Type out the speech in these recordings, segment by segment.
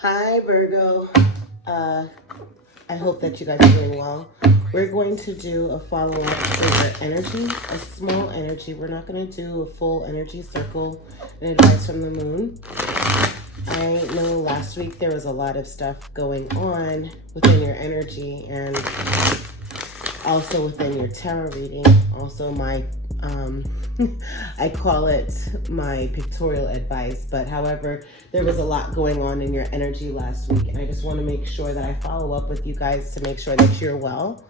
Hi, Virgo. I hope that you guys are doing well. We're going to do a follow-up for your energy, a small energy. We're not going to do a full energy circle and advice from the moon. I know last week there was a lot of stuff going on within your energy and also within your tarot reading. Also my I call it my pictorial advice, but however, there was a lot going on in your energy last week, and I just want to make sure that I follow up with you guys to make sure that you're well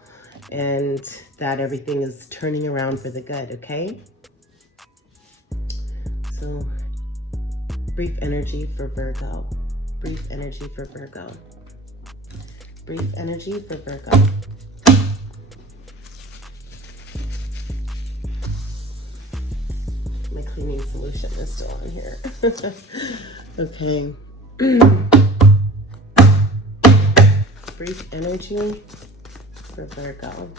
and that everything is turning around for the good, okay? So, brief energy for Virgo. Brief energy for Virgo. Brief energy for Virgo. My cleaning solution is still on here. Okay. Brief energy for Virgo.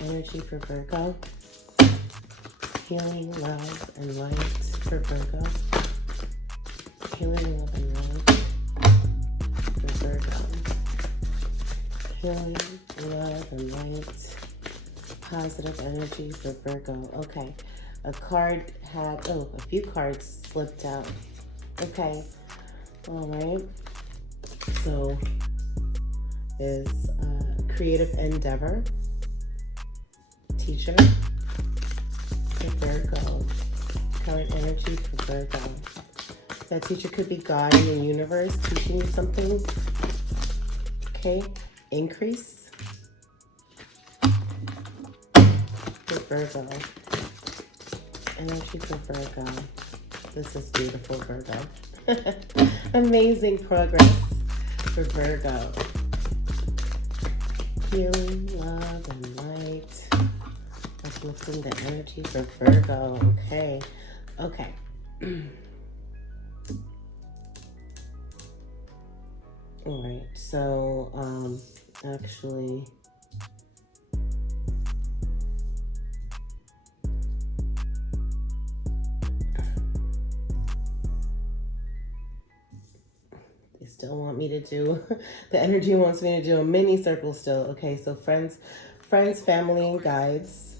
Energy for Virgo. Healing, love, and light for Virgo. Healing, love, and light for Virgo. Healing, love, and light. Positive energy for Virgo. Okay. A few cards slipped out. Okay. All right. So is creative endeavor. Teacher for Virgo. Current energy for Virgo. That teacher could be God in the universe teaching you something. Okay. Increase for Virgo. Energy for Virgo. This is beautiful, Virgo. Amazing progress for Virgo. Healing, love, and light. Uplifting the energy for Virgo. Okay. Okay. All right. So, actually, they still want me to do, the energy wants me to do a mini circle still. Okay. So friends, family, and guides.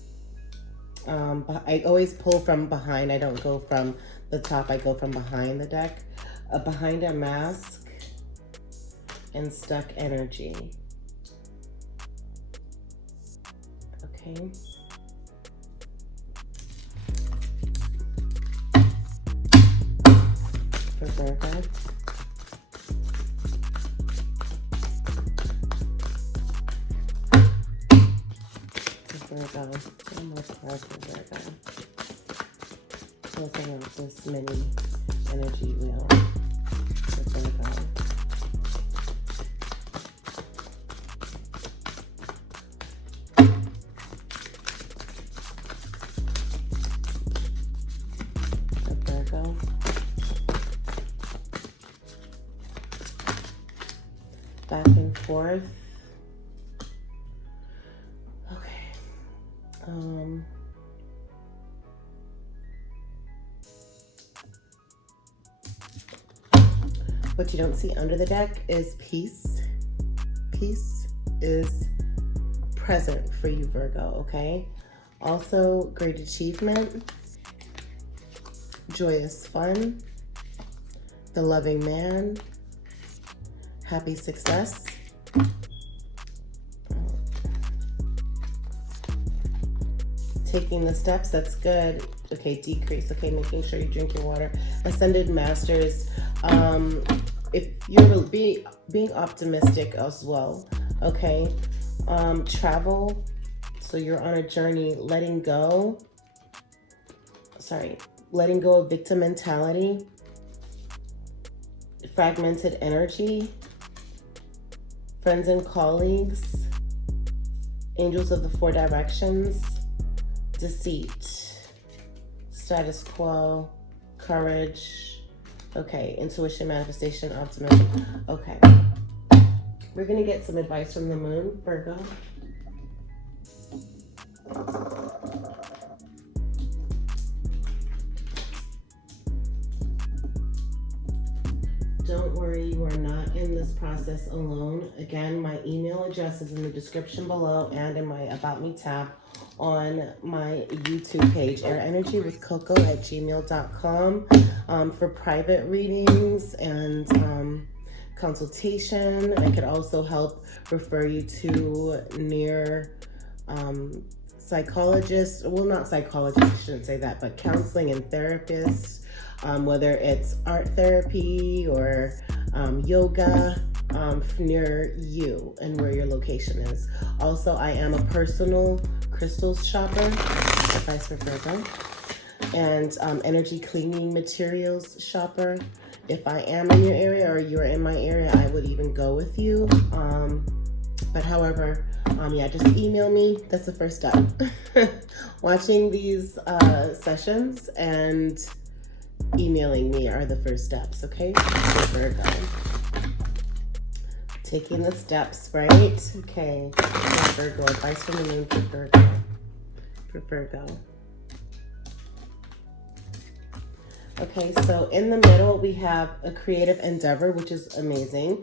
I always pull from behind. I don't go from the top. I go from behind the deck. Behind a mask and stuck energy. Okay. For Virgo. Virgo. One more card for Virgo. Closing out this mini energy wheel for Virgo. For Virgo. Back and forth. What you don't see under the deck is peace. Peace is present for you, Virgo, okay? Also, great achievement, joyous fun, the loving man, happy success. Taking the steps, that's good. Okay, decrease. Okay, making sure you drink your water. Ascended Masters. If you're being optimistic as well, okay. Travel. So you're on a journey, letting go of victim mentality, fragmented energy, friends and colleagues, angels of the four directions, deceit, status quo, courage. Okay, intuition, manifestation, optimism. Okay. We're going to get some advice from the moon, Virgo. don't worry, you are not in this process alone. Again, my email address is in the description below and in my About Me tab on my YouTube page, airenergywithcoco@gmail.com, for private readings and consultation. I could also help refer you to near psychologists, well, not psychologists, I shouldn't say that, but counseling and therapists, whether it's art therapy or yoga, near you and where your location is. Also, I am a personal crystals shopper, advice for Virgo, and energy cleaning materials shopper. If I am in your area or you're in my area, I would even go with you. But however, yeah, just email me. That's the first step. Watching these sessions and emailing me are the first steps, okay? For Virgo. Taking the steps, right? Okay. For Virgo, advice from the moon for Virgo. For Virgo. Okay, so in the middle, we have a creative endeavor, which is amazing.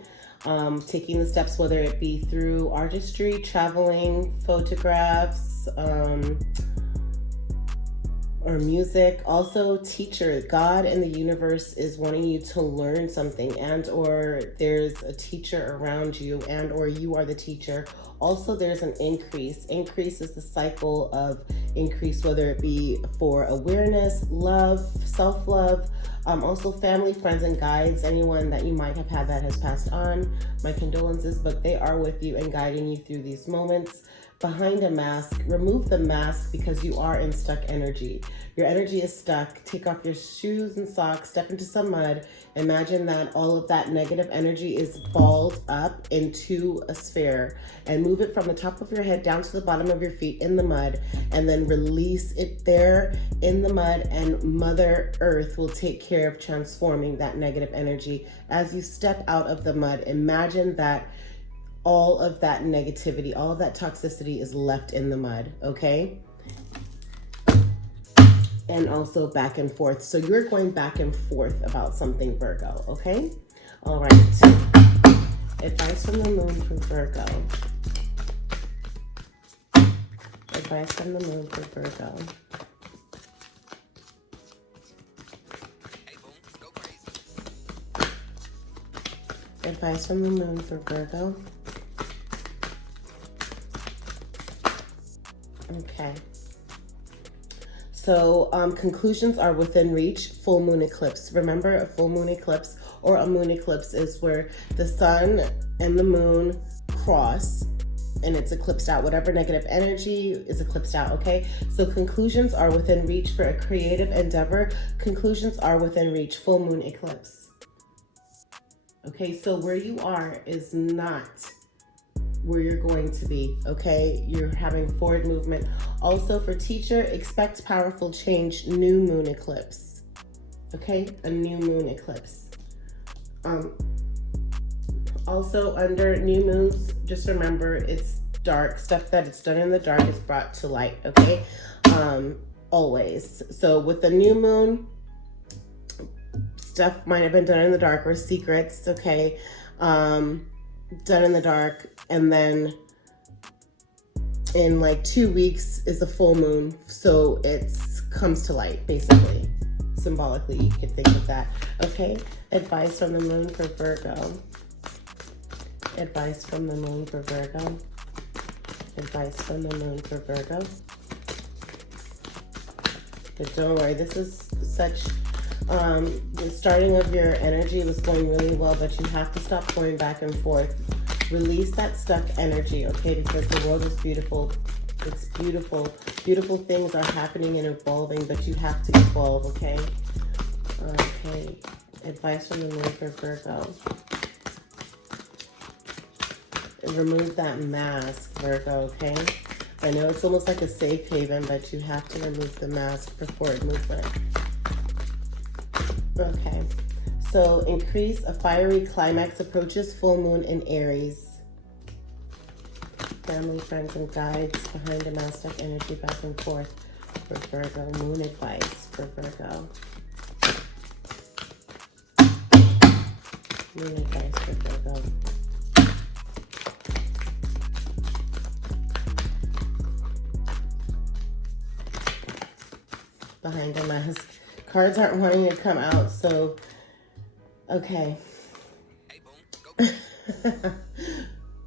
Taking the steps, whether it be through artistry, traveling, photographs, or music. Also, teacher. God and the universe is wanting you to learn something, and or there's a teacher around you, and or you are the teacher. Also, there's an increase. Increase is the cycle of increase, whether it be for awareness, love, self-love, also family, friends, and guides. Anyone that you might have had that has passed on, my condolences, but they are with you and guiding you through these moments. Behind a mask, remove the mask because you are in stuck energy. Your energy is stuck. Take off your shoes and socks, step into some mud. Imagine that all of that negative energy is balled up into a sphere, and move it from the top of your head down to the bottom of your feet in the mud, and then release it there in the mud, and Mother Earth will take care of transforming that negative energy. As you step out of the mud, imagine that all of that negativity, all of that toxicity is left in the mud, okay? And also back and forth. So you're going back and forth about something, Virgo, okay? All right. Advice from the moon for Virgo. Advice from the moon for Virgo. Advice from the moon for Virgo. Okay. So conclusions are within reach. Full moon eclipse. Remember, a full moon eclipse or a moon eclipse is where the sun and the moon cross and it's eclipsed out. Whatever negative energy is eclipsed out, okay? So conclusions are within reach for a creative endeavor. Conclusions are within reach. Full moon eclipse. Okay, so where you are is not where you're going to be, okay? You're having forward movement. Also for teacher, expect powerful change, new moon eclipse, okay? A new moon eclipse. Also under new moons, just remember it's dark. Stuff that it's done in the dark is brought to light, okay? Always. So with the new moon, stuff might have been done in the dark or secrets, okay? Done in the dark, and then in like 2 weeks is a full moon, so it comes to light, basically. Symbolically, you could think of that. Okay, advice from the moon for Virgo. Advice from the moon for Virgo. Advice from the moon for Virgo. But don't worry, this is such the starting of your energy was going really well, but you have to stop going back and forth. Release that stuck energy, okay? Because the world is beautiful. It's beautiful. Beautiful things are happening and evolving, but you have to evolve, okay? Okay. Advice from the moon for Virgo. Remove that mask, Virgo, okay? I know it's almost like a safe haven, but you have to remove the mask for forward movement. Okay, so increase, a fiery climax approaches, full moon in Aries. Family, friends, and guides, behind the mask, stuck energy back and forth for Virgo. Moon advice for Virgo. Moon advice for Virgo. Behind the mask. Cards aren't wanting to come out, so okay.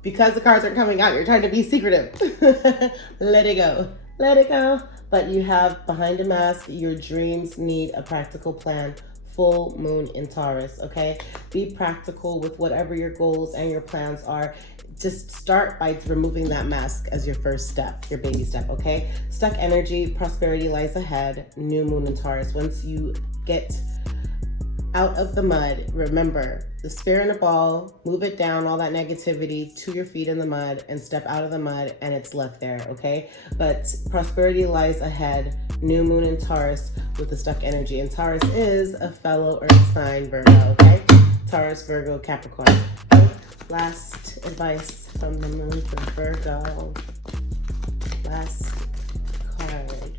Because the cards aren't coming out, you're trying to be secretive. Let it go. Let it go. But you have behind a mask, your dreams need a practical plan. Full moon in Taurus, okay? Be practical with whatever your goals and your plans are. Just start by removing that mask as your first step, your baby step, okay? Stuck energy, prosperity lies ahead, new moon in Taurus. Once you get out of the mud, remember, the spear in a ball, move it down, all that negativity to your feet in the mud and step out of the mud and it's left there, okay? But prosperity lies ahead, new moon in Taurus with the stuck energy. And Taurus is a fellow earth sign, Virgo, okay? Taurus, Virgo, Capricorn. Last advice from the moon for Virgo. Last card.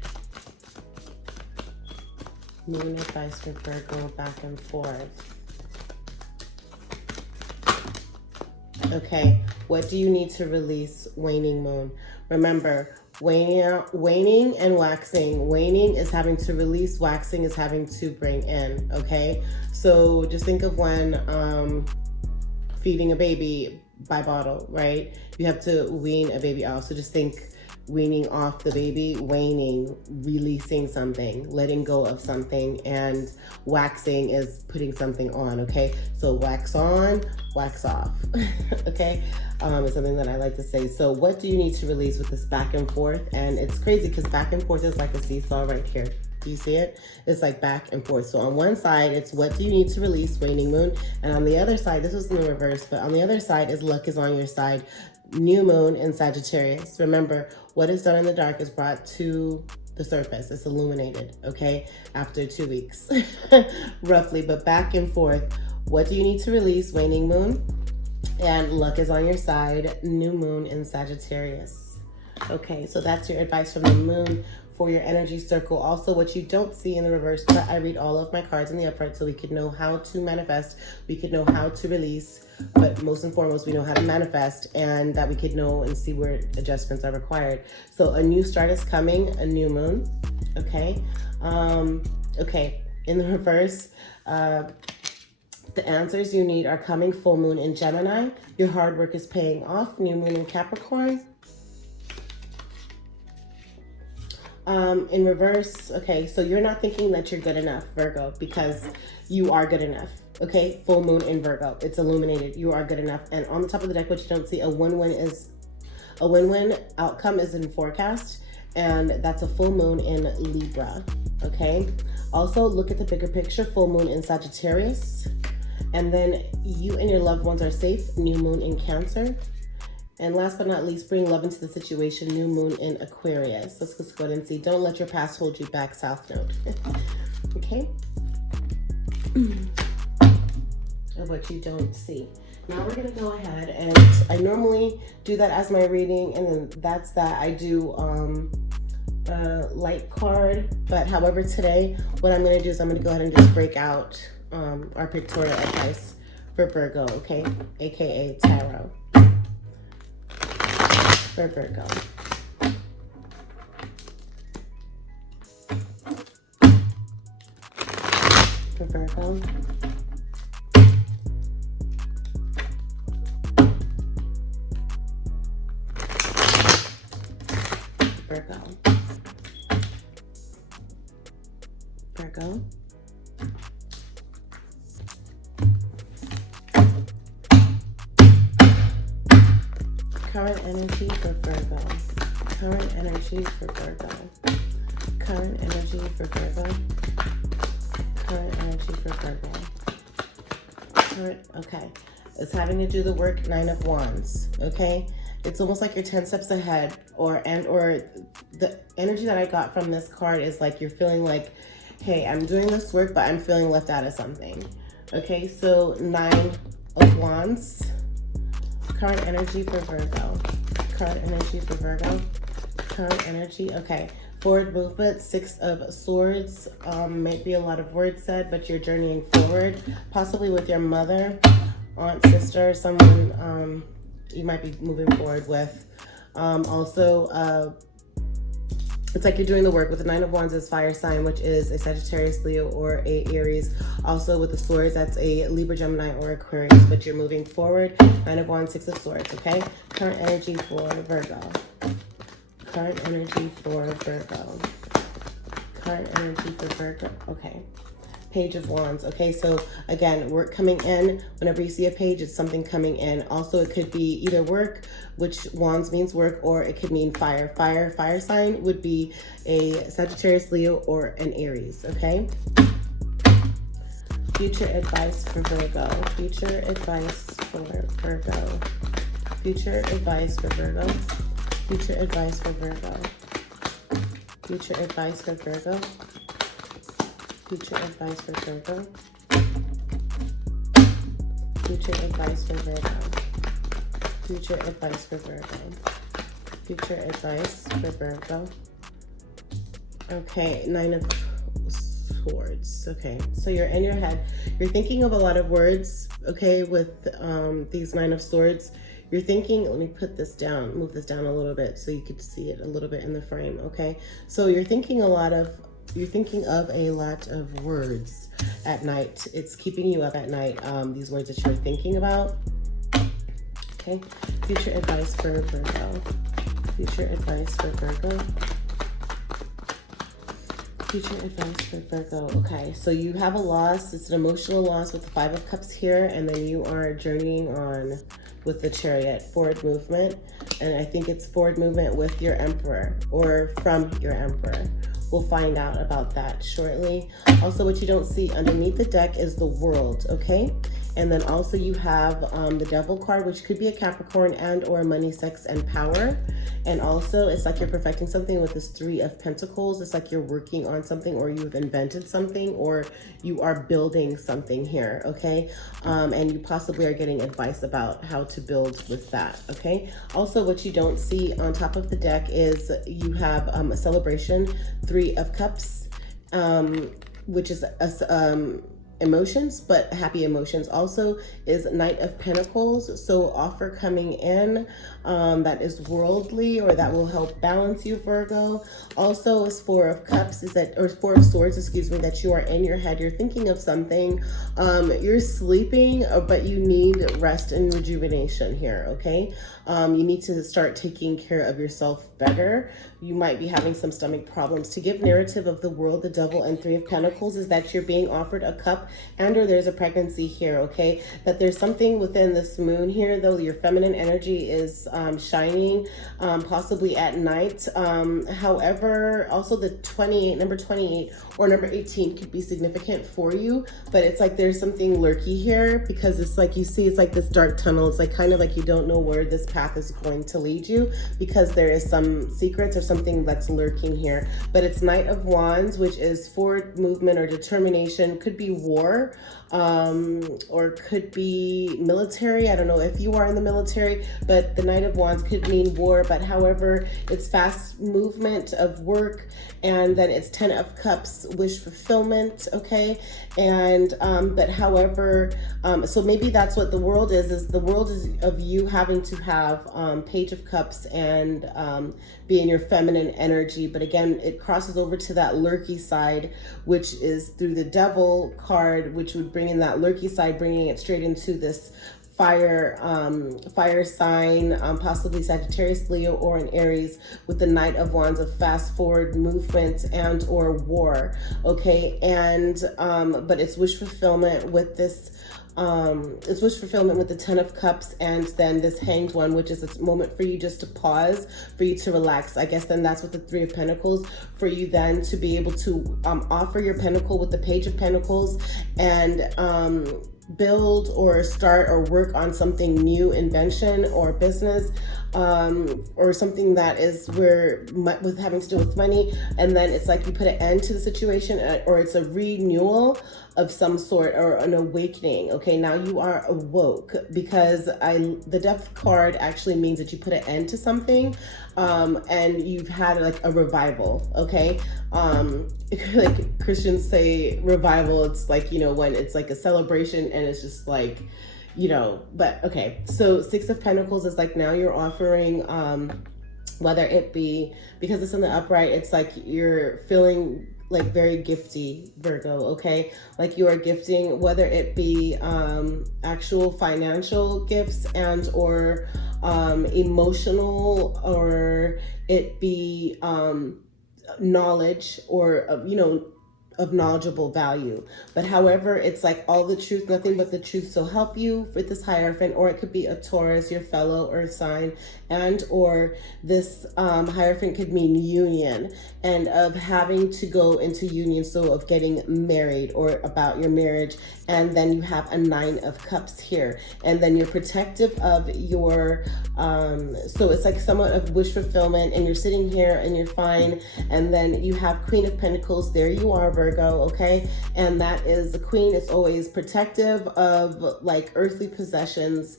Moon advice for Virgo, back and forth. Okay, what do you need to release, waning moon? Remember, waning and waxing. Waning is having to release, waxing is having to bring in, okay? So just think of when feeding a baby by bottle, right? You have to wean a baby off. So just think weaning off the baby, waning, releasing something, letting go of something, and waxing is putting something on, okay? So wax on, wax off, okay? It's something that I like to say. So what do you need to release with this back and forth? And it's crazy because back and forth is like a seesaw right here. Do you see it? It's like back and forth. So on one side, it's what do you need to release, waning moon. And on the other side, this was in the reverse, but on the other side is luck is on your side, new moon in Sagittarius. Remember, what is done in the dark is brought to the surface. It's illuminated, okay? After 2 weeks, roughly, but back and forth. What do you need to release, waning moon? And luck is on your side, new moon in Sagittarius. Okay, so that's your advice from the moon for your energy circle. Also, what you don't see in the reverse, but I read all of my cards in the upright so we could know how to manifest, we could know how to release, but most and foremost, we know how to manifest and that we could know and see where adjustments are required. So a new start is coming, a new moon, okay? Okay, in the reverse, the answers you need are coming, full moon in Gemini. Your hard work is paying off, new moon in Capricorn. In reverse, okay, so you're not thinking that you're good enough, Virgo, because you are good enough, okay? Full moon in Virgo, it's illuminated, you are good enough. And on the top of the deck, what you don't see, a win-win outcome is in forecast, and that's a full moon in Libra, okay? Also, look at the bigger picture, full moon in Sagittarius, and then you and your loved ones are safe, new moon in Cancer. And last but not least, bring love into the situation, new moon in Aquarius. Let's just go ahead and see. Don't let your past hold you back, South Node. Okay? Of what you don't see. Now we're gonna go ahead and I normally do that as my reading, and then that's that. I do light card, but however today, what I'm gonna do is I'm gonna go ahead and just break out our pictorial advice for Virgo, okay? AKA tarot. For Virgo. For Virgo. Virgo. Virgo. Current energy for Virgo. Current energy for Virgo. Current energy for Virgo. Current energy for Virgo. Okay. It's having to do the work, 9 of Wands, okay? It's almost like you're 10 steps ahead, or the energy that I got from this card is like you're feeling like, hey, I'm doing this work, but I'm feeling left out of something. Okay, so 9 of Wands. Current energy for Virgo. Current energy for Virgo. Current energy, okay. Forward movement, 6 of Swords. Might be a lot of words said, but you're journeying forward, possibly with your mother, aunt, sister, someone you might be moving forward with. Also, it's like you're doing the work. With the Nine of Wands is fire sign, which is a Sagittarius, Leo, or a Aries. Also with the Swords, that's a Libra, Gemini, or Aquarius, but you're moving forward. Nine of Wands, Six of Swords, okay? Current energy for Virgo. Current energy for Virgo. Current energy for Virgo, okay. Page of Wands. Okay, so again, work coming in. Whenever you see a page, it's something coming in. Also, it could be either work, which Wands means work, or it could mean fire. Fire sign would be a Sagittarius, Leo, or an Aries. Okay. Future advice for Virgo. Future advice for Virgo. Future advice for Virgo. Future advice for Virgo. Future advice for Virgo. Future advice for Virgo. Future advice for Virgo. Future advice for Virgo. Future advice for Virgo. Okay, Nine of Swords. Okay, so you're in your head. You're thinking of a lot of words, okay, with these Nine of Swords. You're thinking, let me put this down, move this down a little bit so you could see it a little bit in the frame, okay? So you're thinking of a lot of words at night. It's keeping you up at night, these words that you're thinking about. Okay, future advice for Virgo. Future advice for Virgo. Future advice for Virgo. Okay, so you have a loss. It's an emotional loss with the Five of Cups here, and then you are journeying on with the Chariot, forward movement. And I think it's forward movement with your Emperor, or from your Emperor. We'll find out about that shortly. Also, what you don't see underneath the deck is the World, okay? And then also you have the Devil card, which could be a Capricorn and or money, sex, and power. And also it's like you're perfecting something with this Three of Pentacles. It's like you're working on something, or you've invented something, or you are building something here, okay? And you possibly are getting advice about how to build with that, okay? Also, what you don't see on top of the deck is you have a celebration, Three of Cups, which is emotions, but happy emotions. Also is Knight of Pentacles, so offer coming in that is worldly, or that will help balance you, Virgo. Also is Four of Cups, is that, or Four of Swords, excuse me, that you are in your head, you're thinking of something, you're sleeping, but you need rest and rejuvenation here, okay? You need to start taking care of yourself better. You might be having some stomach problems. To give narrative of the World, the Devil, and Three of Pentacles is that you're being offered a cup, and or there's a pregnancy here, okay? That there's something within this moon here, though your feminine energy is shining, possibly at night. However, also the 28, number 28 or number 18 could be significant for you, but it's like there's something lurky here, because it's like you see it's like this dark tunnel. It's like kind of like you don't know where this path is going to lead you, because there is some secrets or something that's lurking here. But it's Knight of Wands, which is forward movement or determination. Could be war, or could be military. I don't know if you are in the military, but the Knight of Wands could mean war. But however, it's fast movement of work. And then it's Ten of Cups, wish fulfillment, okay? And but however, so maybe that's what the World is the World is of you having to have Page of Cups and be in your feminine energy. But again, it crosses over to that lurky side, which is through the Devil card, which would bring in that lurky side, bringing it straight into this fire sign, possibly Sagittarius, Leo, or an Aries, with the Knight of Wands of fast forward movement and or war, okay? And but it's wish fulfillment with this, it's wish fulfillment with the Ten of Cups, and then this Hanged One, which is a moment for you just to pause, for you to relax. I guess then that's with the Three of Pentacles, for you then to be able to offer your pentacle with the Page of Pentacles, and build or start or work on something new, invention or business, or something that is with having to do with money. And then it's like you put an end to the situation, or it's a renewal of some sort, or an awakening. Okay, now you are awoke, because the Death card actually means that you put an end to something, and you've had like a revival, okay? Like Christians say revival, it's like, you know, when it's like a celebration, and it's just like, but okay. So Six of Pentacles is like now you're offering, whether it be, because it's in the upright, it's like you're feeling like very gifty, Virgo, okay? Like you are gifting, whether it be actual financial gifts and or emotional, or it be knowledge or, of knowledgeable value. But however, it's like all the truth, nothing but the truth. So help you with this Hierophant, or it could be a Taurus, your fellow earth sign, and or this Hierophant could mean union and of having to go into union, so of getting married or about your marriage. And then you have a Nine of Cups here, and then you're protective of your so it's like somewhat of wish fulfillment, and you're sitting here and you're fine. And then you have Queen of Pentacles, there you are, Virgo, okay? And that is the Queen. It's always protective of like earthly possessions.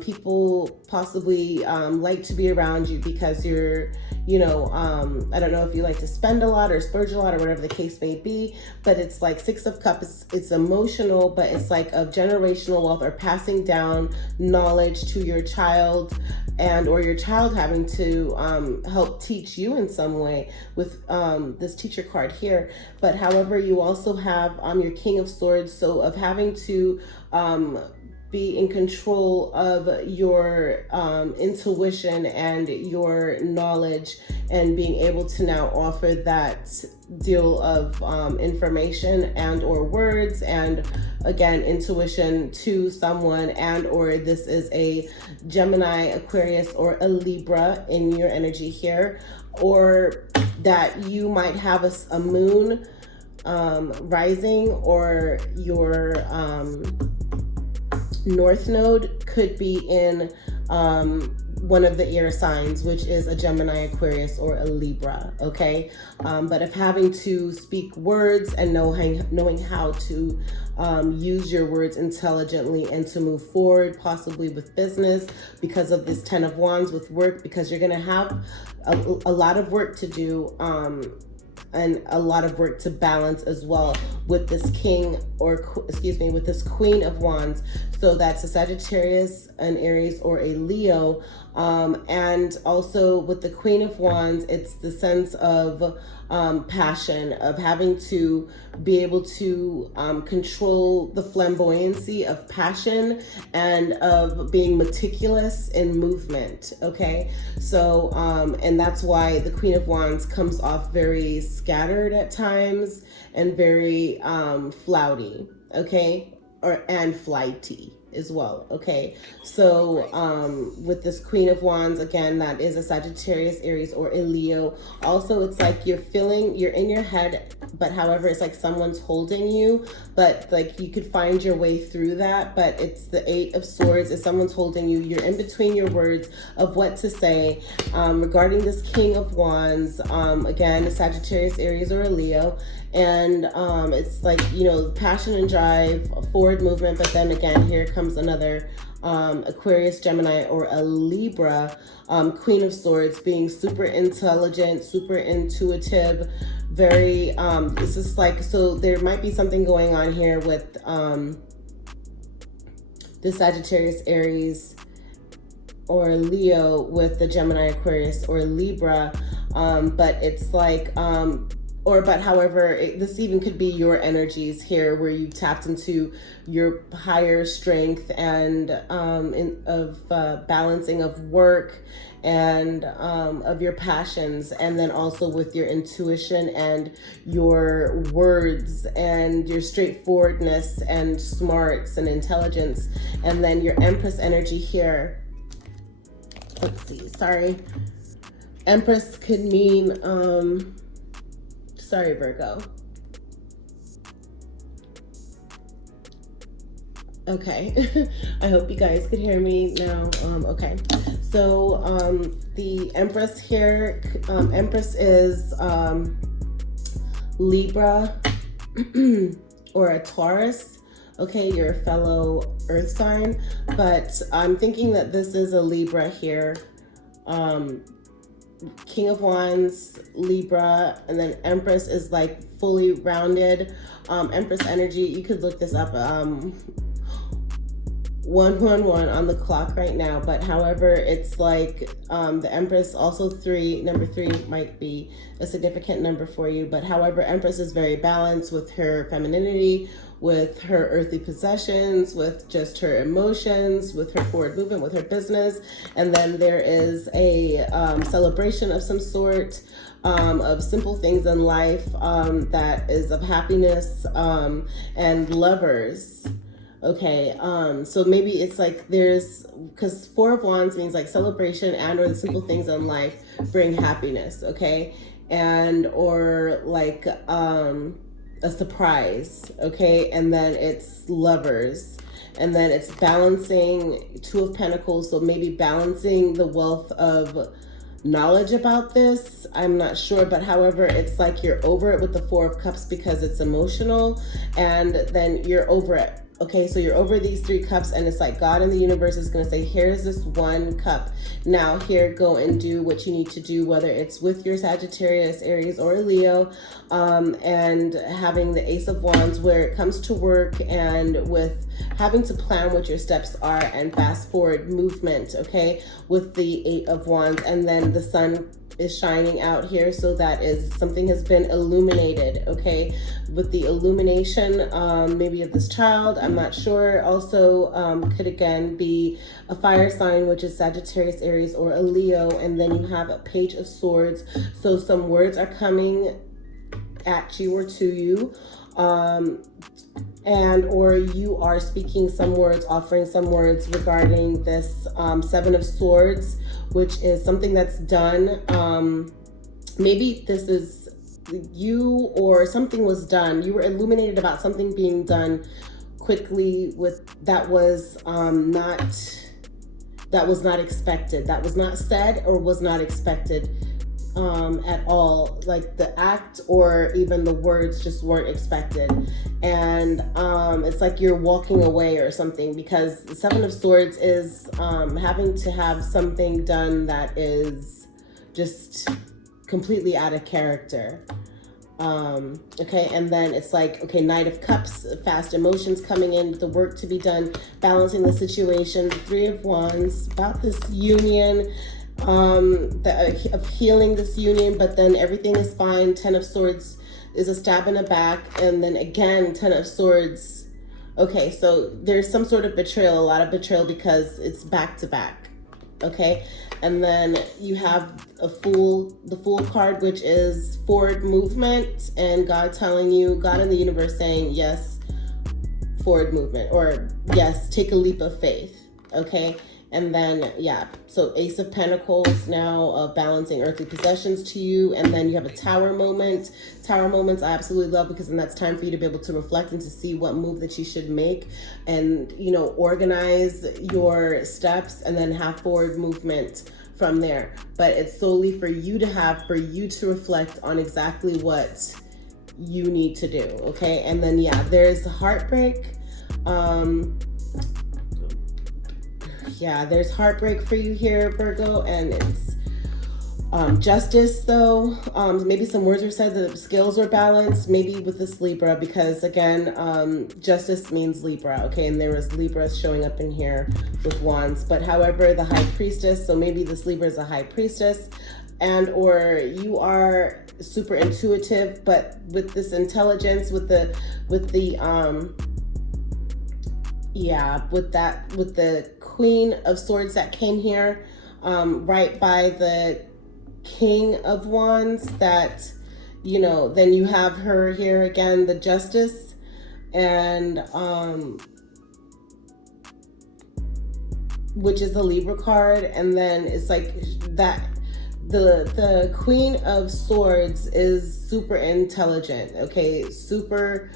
People possibly like to be around you because you're, I don't know if you like to spend a lot or splurge a lot or whatever the case may be, but it's like Six of Cups, it's emotional, but it's like of generational wealth or passing down knowledge to your child, and or your child having to help teach you in some way with this teacher card here. But however, you also have your King of Swords, so of having to be in control of your intuition and your knowledge, and being able to now offer that deal of information and or words and again intuition to someone. And or this is a Gemini, Aquarius, or a Libra in your energy here, or that you might have a moon rising, or your North Node could be in one of the air signs, which is a Gemini, Aquarius, or a Libra, okay? But if having to speak words and knowing how to use your words intelligently and to move forward, possibly with business, because of this Ten of Wands with work, because you're gonna have a lot of work to do, and a lot of work to balance as well with this King, or excuse me, with this Queen of Wands. So that's a Sagittarius, an Aries, or a Leo. And also with the Queen of Wands, it's the sense of passion, of having to be able to control the flamboyancy of passion and of being meticulous in movement, okay? So, and that's why the Queen of Wands comes off very scattered at times and very flouty, okay? And flighty as well, okay? So with this Queen of Wands, again, that is a Sagittarius, Aries, or a Leo. Also, it's like you're in your head, but however, it's like someone's holding you, but like you could find your way through that. But it's the Eight of Swords, is someone's holding you. You're in between your words of what to say regarding this King of Wands. Again, a Sagittarius, Aries, or a Leo. And it's like, passion and drive, forward movement. But then again, here comes another Aquarius, Gemini, or a Libra, Queen of Swords, being super intelligent, super intuitive, very, this is like, so there might be something going on here with the Sagittarius, Aries, or Leo with the Gemini, Aquarius, or Libra, but it's like, but however, this even could be your energies here, where you've tapped into your higher strength and balancing of work and of your passions, and then also with your intuition and your words and your straightforwardness and smarts and intelligence. And then your Empress energy here. Let's see, sorry. Empress could mean, sorry, Virgo. Okay, I hope you guys could hear me now. Okay, so the Empress here, Empress is Libra or a Taurus. Okay, your fellow earth sign, but I'm thinking that this is a Libra here. King of Wands, Libra, and then Empress is like fully rounded. Empress energy, you could look this up. 111 on the clock right now, but however, it's like the Empress, also number three might be a significant number for you, but however, Empress is very balanced with her femininity, with her earthly possessions, with just her emotions, with her forward movement, with her business. And then there is a celebration of some sort, of simple things in life, that is of happiness, and lovers. Okay, so maybe it's like because Four of Wands means like celebration and or the simple things in life bring happiness, okay? And or like a surprise, okay? And then it's lovers. And then it's balancing Two of Pentacles, so maybe balancing the wealth of knowledge about this. I'm not sure, but however, it's like you're over it with the Four of Cups because it's emotional, and then you're over it. Okay, so you're over these 3 cups, and it's like God in the universe is going to say, here's this 1 cup. Now here, go and do what you need to do, whether it's with your Sagittarius, Aries, or Leo, and having the Ace of Wands where it comes to work and with having to plan what your steps are and fast forward movement, okay, with the 8 of Wands. And then the sun is shining out here, so that is something has been illuminated, okay, with the illumination, maybe of this child, I'm not sure. Also could again be a fire sign, which is Sagittarius, Aries, or a Leo. And then you have a Page of Swords, so some words are coming at you or to you, and or you are speaking some words, offering some words regarding this 7 of Swords, which is something that's done. Maybe this is you, or something was done. You were illuminated about something being done quickly that was not expected. That was not said or was not expected at all. Like the act or even the words just weren't expected. And it's like you're walking away or something, because the 7 of Swords is having to have something done that is just completely out of character. Okay, and then it's like, okay, Knight of Cups, fast emotions coming in, the work to be done, balancing the situation. The 3 of Wands, about this union, of healing this union, but then everything is fine. 10 of Swords is a stab in the back, and then again 10 of Swords. Okay, so there's some sort of betrayal, a lot of betrayal, because it's back to back. Okay, and then you have the Fool card, which is forward movement, and God telling you, God in the universe saying, yes, forward movement, or yes, take a leap of faith. Okay, and then yeah, so Ace of Pentacles now, balancing earthly possessions to you. And then you have a Tower moment. Tower moments I absolutely love, because then that's time for you to be able to reflect and to see what move that you should make, and organize your steps, and then have forward movement from there. But it's solely for you to reflect on exactly what you need to do. Okay, and then yeah, there's heartbreak. Yeah, there's heartbreak for you here, Virgo, and it's justice, though. Maybe some words were said, that the scales are balanced, maybe with this Libra, because again, justice means Libra, okay, and there was Libra showing up in here with Wands. But however, the High Priestess, so maybe this Libra is a High Priestess, and or you are super intuitive, but with this intelligence, with the Queen of Swords that came here, right by the King of Wands, that, then you have her here again, the Justice, and, which is the Libra card. And then it's like that, the Queen of Swords is super intelligent, okay, super.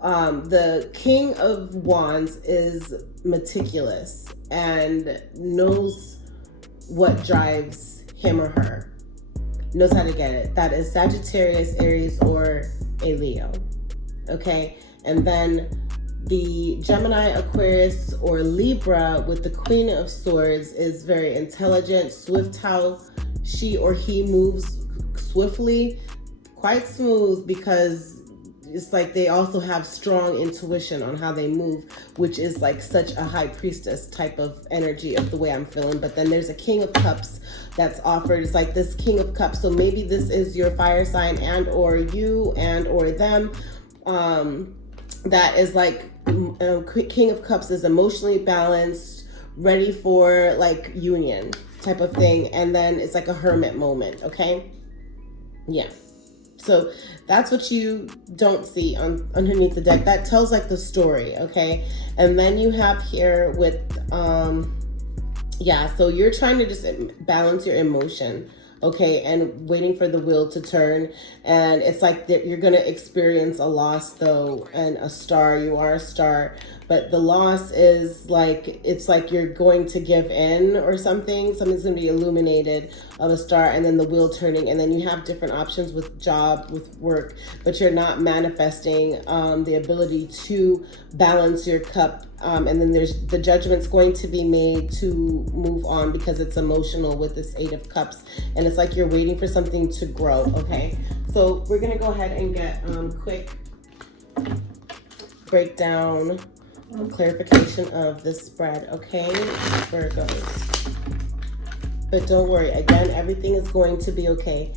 The King of Wands is meticulous and knows what drives him or her, knows how to get it. That is Sagittarius, Aries, or a Leo. Okay, and then the Gemini, Aquarius, or Libra with the Queen of Swords is very intelligent, swift, how she or he moves swiftly, quite smooth, because it's like they also have strong intuition on how they move, which is like such a high priestess type of energy of the way I'm feeling. But then there's a King of Cups that's offered. It's like this King of Cups. So maybe this is your fire sign and or you and or them. That is like King of Cups is emotionally balanced, ready for like union type of thing. And then it's like a hermit moment. Okay. Yeah. So that's what you don't see underneath the deck. That tells like the story, okay? And then you have here with, yeah, so you're trying to just balance your emotion, okay? And waiting for the wheel to turn. And it's like that you're going to experience a loss though, and a star. You are a star. But the loss is like, it's like you're going to give in or something. Something's going to be illuminated of a star, and then the wheel turning. And then you have different options with job, with work, but you're not manifesting the ability to balance your cup. And then there's the judgment's going to be made to move on because it's emotional with this 8 of Cups. And it's like you're waiting for something to grow, okay? So we're going to go ahead and get quick breakdown. Clarification of this spread, okay, Virgos. But don't worry, again, everything is going to be okay.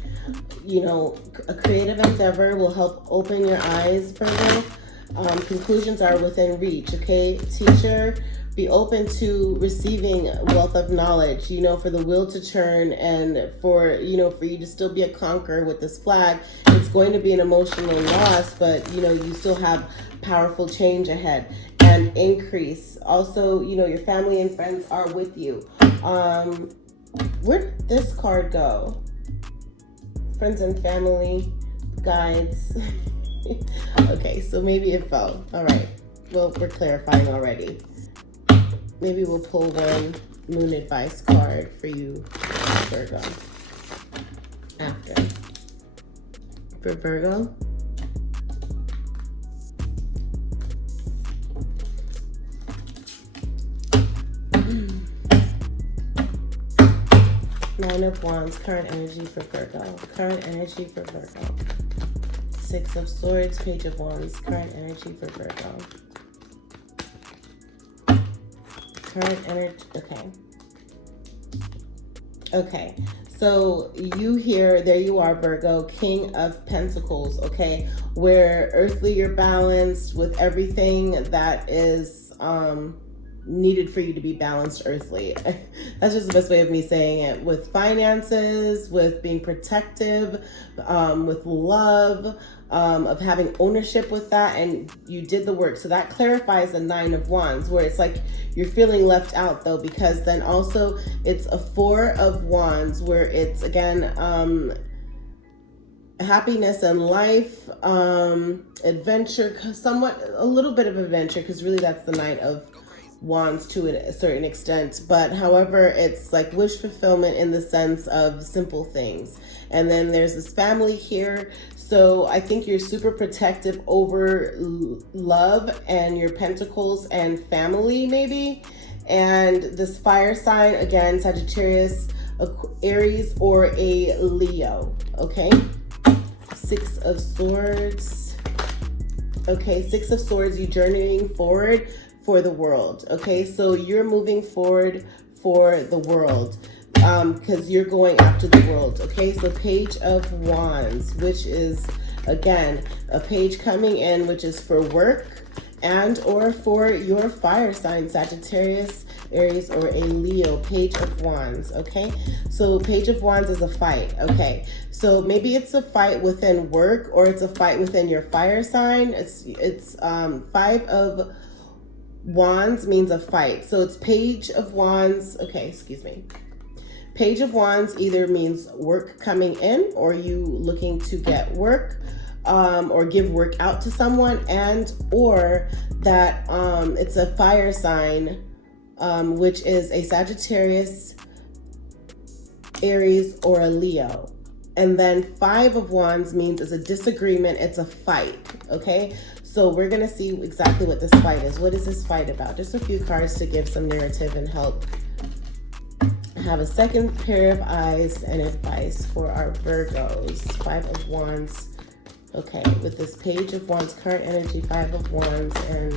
You know, a creative endeavor will help open your eyes, Virgo. Conclusions are within reach, okay? Teacher, be open to receiving wealth of knowledge, you know, for the wheel to turn and for, you know, for you to still be a conqueror with this flag. It's going to be an emotional loss, but, you know, you still have powerful change ahead and increase. Also, you know, your family and friends are with you. Where did this card go? Friends and family, guides. Okay, so maybe it fell. All right. Well, we're clarifying already. Maybe we'll pull one moon advice card for you, Virgo. After. For Virgo. Nine of Wands, current energy for Virgo. Current energy for Virgo. 6 of Swords, Page of Wands, current energy for Virgo. Current energy, okay. Okay, so you here, there you are, Virgo, King of Pentacles, okay? Where earthly you're balanced with everything that is needed for you to be balanced earthly. That's just the best way of me saying it. With finances, with being protective, with love, of having ownership with that, and you did the work. So that clarifies the 9 of Wands, where it's like you're feeling left out though, because then also it's a 4 of Wands, where it's again happiness and life, adventure, somewhat a little bit of adventure, because really that's the 9 of Wands to a certain extent. But however, it's like wish fulfillment in the sense of simple things. And then there's this family here. So I think you're super protective over love and your pentacles and family maybe. And this fire sign, again, Sagittarius, Aries, or a Leo, okay? 6 of Swords. Okay, 6 of Swords, you journeying forward for the world, okay? So you're moving forward for the world because you're going after the world, okay? So Page of Wands, which is, again, a page coming in, which is for work and or for your fire sign, Sagittarius, Aries, or a Leo. Page of Wands, okay? So Page of Wands is a fight, okay? So maybe it's a fight within work, or it's a fight within your fire sign. It's 5 of Wands means a fight. So it's Page of Wands. Okay, excuse me. Page of Wands either means work coming in, or you looking to get work, or give work out to someone, and or that it's a fire sign, which is a Sagittarius, Aries, or a Leo. And then 5 of Wands means it's a disagreement, it's a fight, okay? So we're going to see exactly what this fight is. What is this fight about? Just a few cards to give some narrative and help. I have a second pair of eyes and advice for our Virgos. 5 of Wands, Okay, with this Page of Wands, current energy, Five of Wands, and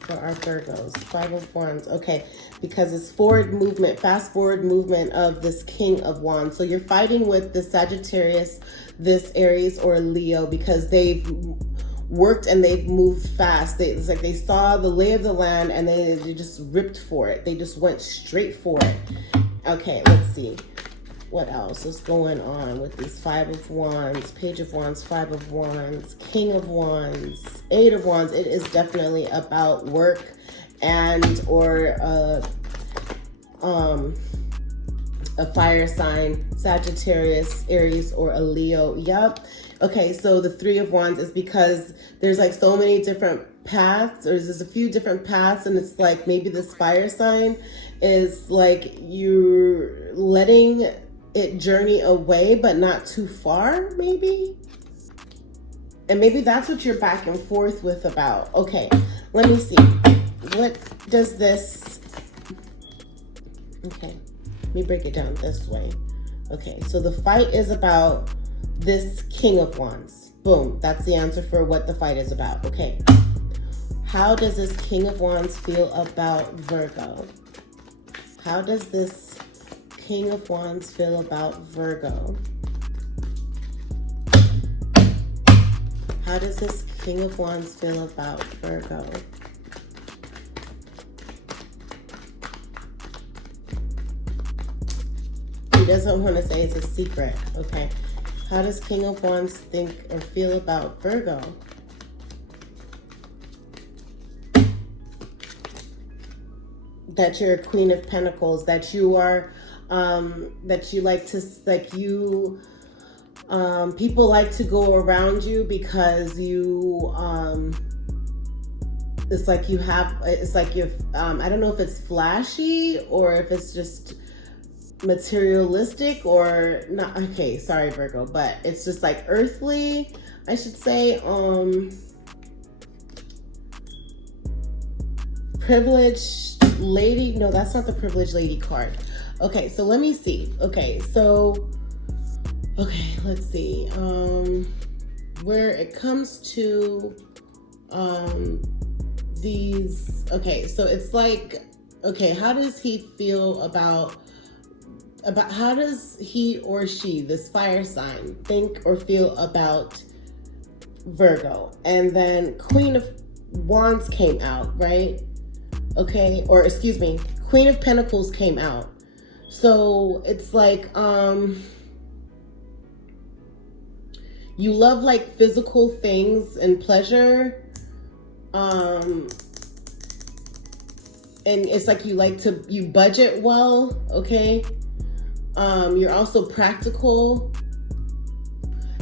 for our Virgos, Five of Wands. Okay, because it's forward movement, fast forward movement of this King of Wands. So you're fighting with the Sagittarius, this Aries or Leo, because they've worked and they've moved fast. It's like they saw the lay of the land and they just ripped for it. They just went straight for it. Okay, let's see. What else is going on with these Five of Wands, Page of Wands, Five of Wands, King of Wands, Eight of Wands? It is definitely about work and or a fire sign, Sagittarius, Aries, or a Leo. Yep. Okay, so the Three of Wands is because there's like so many different paths, or there's a few different paths, and it's like maybe this fire sign is like you're letting it journey away, but not too far, maybe. And maybe that's what you're back and forth with about. Okay, let me see. What does this... Okay, let me break it down this way. Okay, so the fight is about this King of Wands. Boom, that's the answer for what the fight is about. Okay, how does this King of Wands feel about Virgo? How does this King of Wands feel about Virgo? How does this King of Wands feel about Virgo? He doesn't want to say it's a secret, okay? How does King of Wands think or feel about Virgo? That you're a Queen of Pentacles, that you are, that you like to, like you, people like to go around you because you, it's like you have, it's like you're, I don't know if it's flashy or if it's just materialistic or not. Okay, sorry Virgo, but it's just like earthly, I should say. Privileged lady. No, that's not the privileged lady card. Okay, so let me see. Okay, so let's see. Where it comes to these, okay, so it's like, okay, how does he feel about how does he or she, this fire sign, think or feel about Virgo? And then Queen of Wands came out, right? Okay, or excuse me, Queen of Pentacles came out. So it's like, you love like physical things and pleasure. And it's like you like to, you budget well, okay? You're also practical.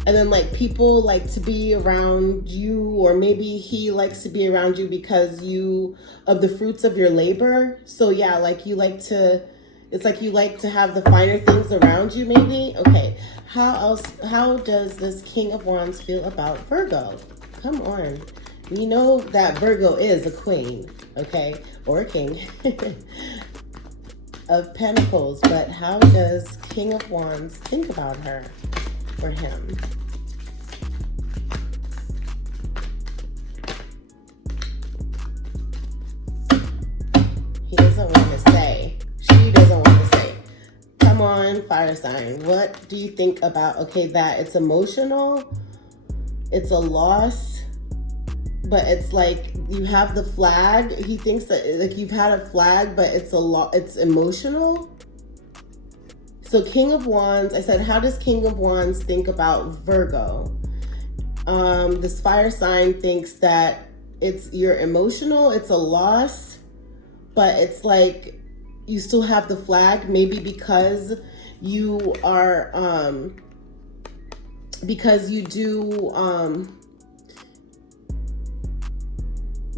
And then like people like to be around you, or maybe he likes to be around you because of the fruits of your labor. So yeah, like you like to, it's like you like to have the finer things around you maybe. Okay, how does this King of Wands feel about Virgo? Come on. You know that Virgo is a queen, okay? Or a king of Pentacles, but how does King of Wands think about her or him? He doesn't want to say. She doesn't want to say. Come on, fire sign. What do you think about, okay, that it's emotional, it's a loss, but it's like you have the flag. He thinks that like you've had a flag, but it's it's emotional. So King of Wands, I said, how does King of Wands think about Virgo? This fire sign thinks that you're emotional, it's a loss, but it's like you still have the flag, maybe because you are, because you do,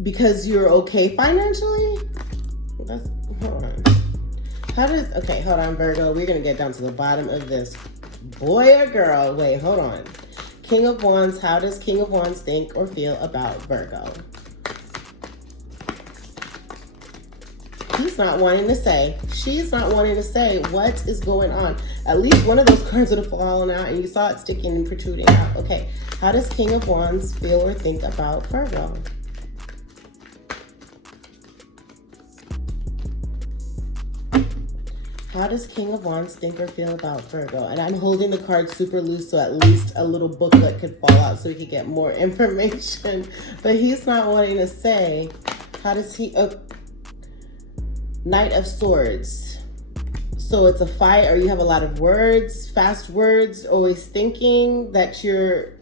because you're okay financially. Hold on. Okay, hold on, Virgo. We're gonna get down to the bottom of this. Boy or girl? Wait, hold on. King of Wands, how does King of Wands think or feel about Virgo? He she's not wanting to say. She's not wanting to say what is going on. At least one of those cards would have fallen out and you saw it sticking and protruding out. Okay, how does King of Wands feel or think about Virgo? How does King of Wands think or feel about Virgo? And I'm holding the card super loose so at least a little booklet could fall out so we could get more information. But he's not wanting to say. How does he... Knight of Swords. So it's a fight, or you have a lot of words, fast words, always thinking that you're...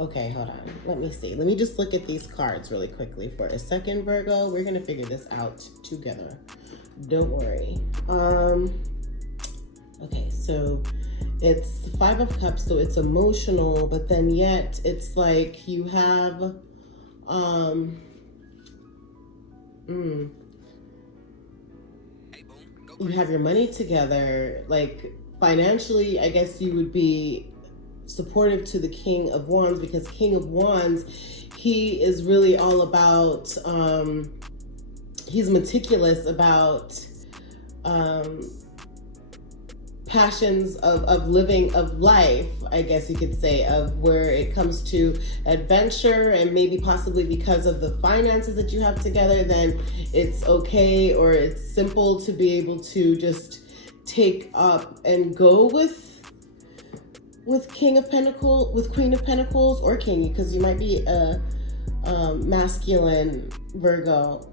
Okay, hold on. Let me see. Let me just look at these cards really quickly for a second, Virgo. We're going to figure this out together. Don't worry. Okay, so it's the Five of Cups, so it's emotional, but then yet it's like you have you have your money together. Like financially, I guess you would be supportive to the King of Wands, because King of Wands, he is really all about he's meticulous about passions of living, of life, I guess you could say, of where it comes to adventure, and maybe possibly because of the finances that you have together, then it's okay, or it's simple to be able to just take up and go with King of Pentacles, with Queen of Pentacles, or King, because you might be a masculine Virgo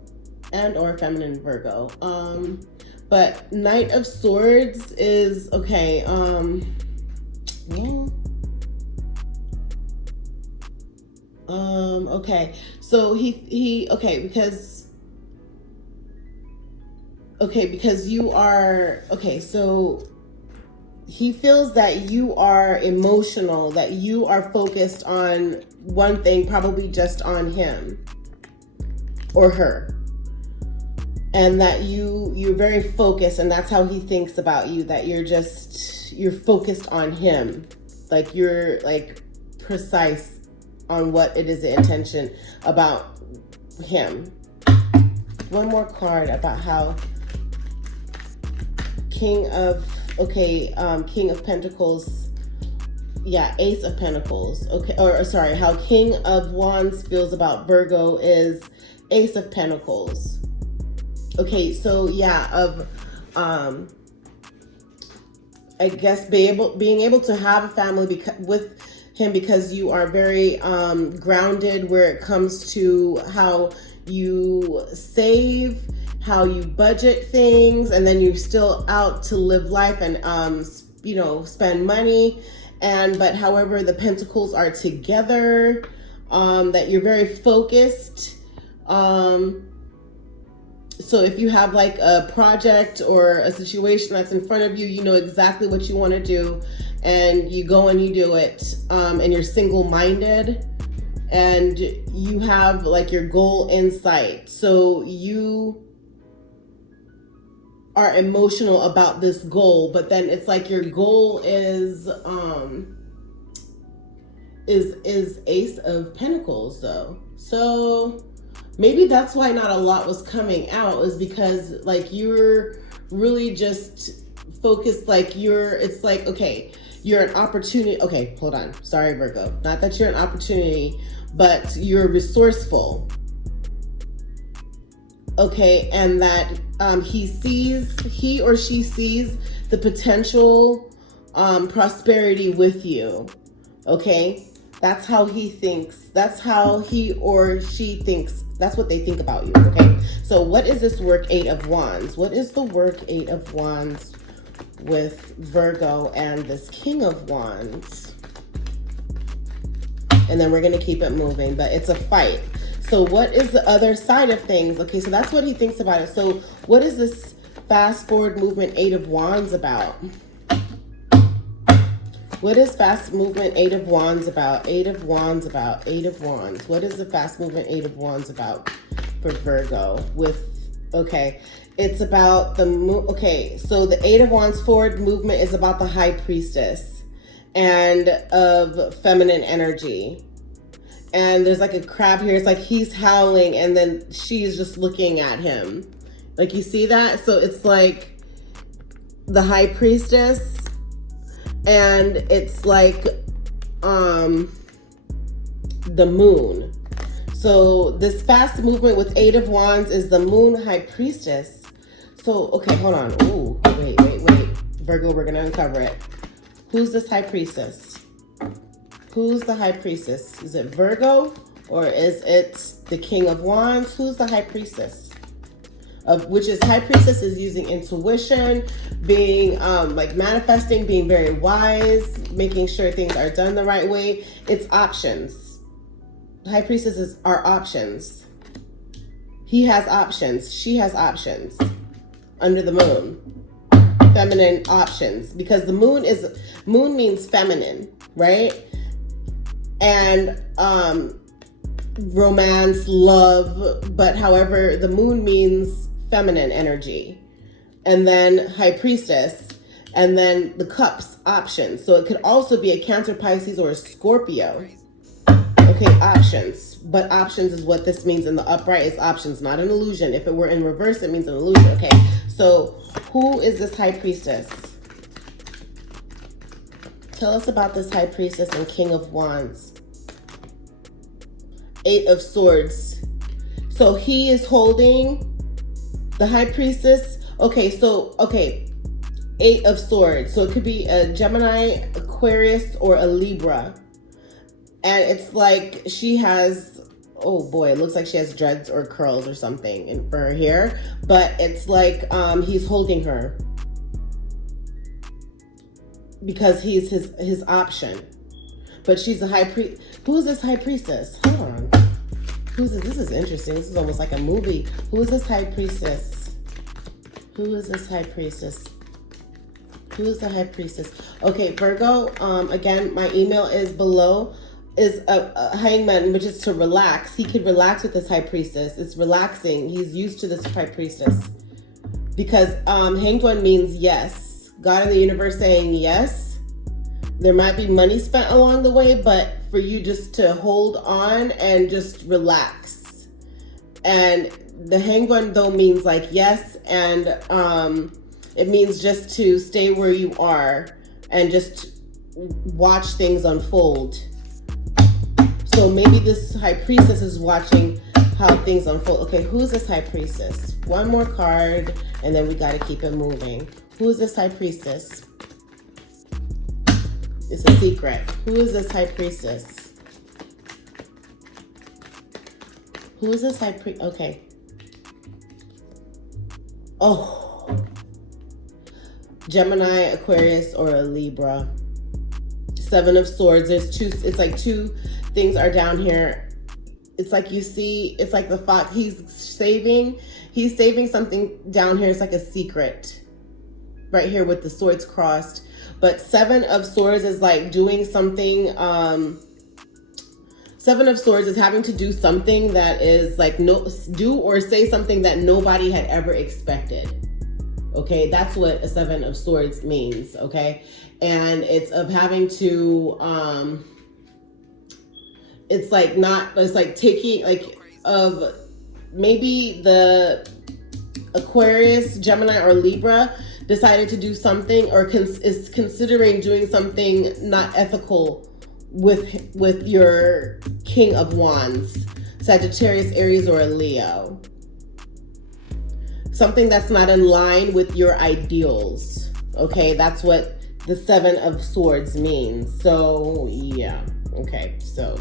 and or feminine Virgo. But Knight of Swords is okay. Okay. So he okay, because you are okay, so he feels that you are emotional, that you are focused on one thing, probably just on him or her. And that you're very focused, and that's how he thinks about you, that you're focused on him. Like you're like precise on what it is, the intention about him. One more card about how King of Pentacles, Ace of Pentacles. Okay, or sorry, how King of Wands feels about Virgo is Ace of Pentacles. Okay, so I guess being able to have a family with him, because you are very grounded where it comes to how you save, how you budget things, and then you're still out to live life and spend money. But however, the pentacles are together, that you're very focused. So if you have like a project or a situation that's in front of you, you know exactly what you want to do, and you go and you do it, and you're single-minded, and you have like your goal in sight. So you are emotional about this goal, but then it's like your goal is Ace of Pentacles though. So maybe that's why not a lot was coming out, is because like you're really just focused, like it's like, okay, you're an opportunity. Okay, hold on. Sorry, Virgo. Not that you're an opportunity, but you're resourceful. Okay, and that he or she sees the potential prosperity with you. Okay, that's how he thinks. That's how he or she thinks. That's what they think about you. Okay, so what is this work 8 of Wands? What is the work 8 of Wands with Virgo and this King of Wands? And then we're going to keep it moving, but it's a fight. So what is the other side of things? Okay, so that's what he thinks about it. So what is this fast forward movement 8 of Wands about? What is fast movement 8 of Wands about? 8 of Wands about? 8 of Wands. What is the fast movement 8 of Wands about for Virgo? It's about the so the 8 of Wands forward movement is about the High Priestess and of feminine energy. And there's like a crab here. It's like he's howling and then she's just looking at him. Like, you see that? So it's like the high priestess, and it's like the moon. So this fast movement with 8 of Wands is the moon high priestess. So, okay, hold on. Ooh, wait. Virgo, we're gonna uncover it. Who's this high priestess? Who's the high priestess? Is it Virgo or is it the King of Wands? Who's the high priestess? Which is, high priestess is using intuition, being like manifesting, being very wise, making sure things are done the right way. It's options. High priestesses are options. He has options. She has options under the moon. Feminine options, because the moon means feminine, right? And romance, love, but however, the moon means feminine energy. And then high priestess, and then the cups, options. So it could also be a Cancer, Pisces, or a Scorpio. Okay, options. But options is what this means in the upright. It's options, not an illusion. If it were in reverse, it means an illusion. Okay, so who is this high priestess? Tell us about this high priestess and King of Wands. 8 of Swords. So he is holding the high priestess. Okay, 8 of Swords. So it could be a Gemini, Aquarius, or a Libra. And it's like she has, oh boy, it looks like she has dreads or curls or something for her hair. But it's like he's holding her because he's his option. But she's a high priest. Who is this high priestess? Hold on. Who's this? This is interesting. This is almost like a movie. Who is this high priestess? Who is this high priestess? Who is the high priestess? Okay, Virgo, again, my email is below. Is a hangman, which is to relax. He could relax with this high priestess. It's relaxing. He's used to this high priestess. Because hanged one means yes. God and the universe saying yes. There might be money spent along the way, but for you just to hold on and just relax. And the hanged one though means like yes, and it means just to stay where you are and just watch things unfold. So maybe this high priestess is watching how things unfold. Okay, who's this high priestess? One more card, and then we got to keep it moving. Who is this high priestess? It's a secret. Who is this high priestess? Who is this high priest? Okay. Oh. Gemini, Aquarius, or a Libra. 7 of Swords. There's two. It's like two things are down here. It's like you see, it's like the fox, he's saving something down here. It's like a secret right here with the swords crossed. But 7 of Swords is like doing something. 7 of Swords is having to do something that is like do or say something that nobody had ever expected. Okay, that's what a 7 of Swords means. Okay, and it's of having to it's like not, it's like taking like of maybe the Aquarius, Gemini, or Libra decided to do something or is considering doing something not ethical with your King of Wands, Sagittarius, Aries, or a Leo. Something that's not in line with your ideals. Okay, that's what the 7 of Swords means. So yeah, okay, so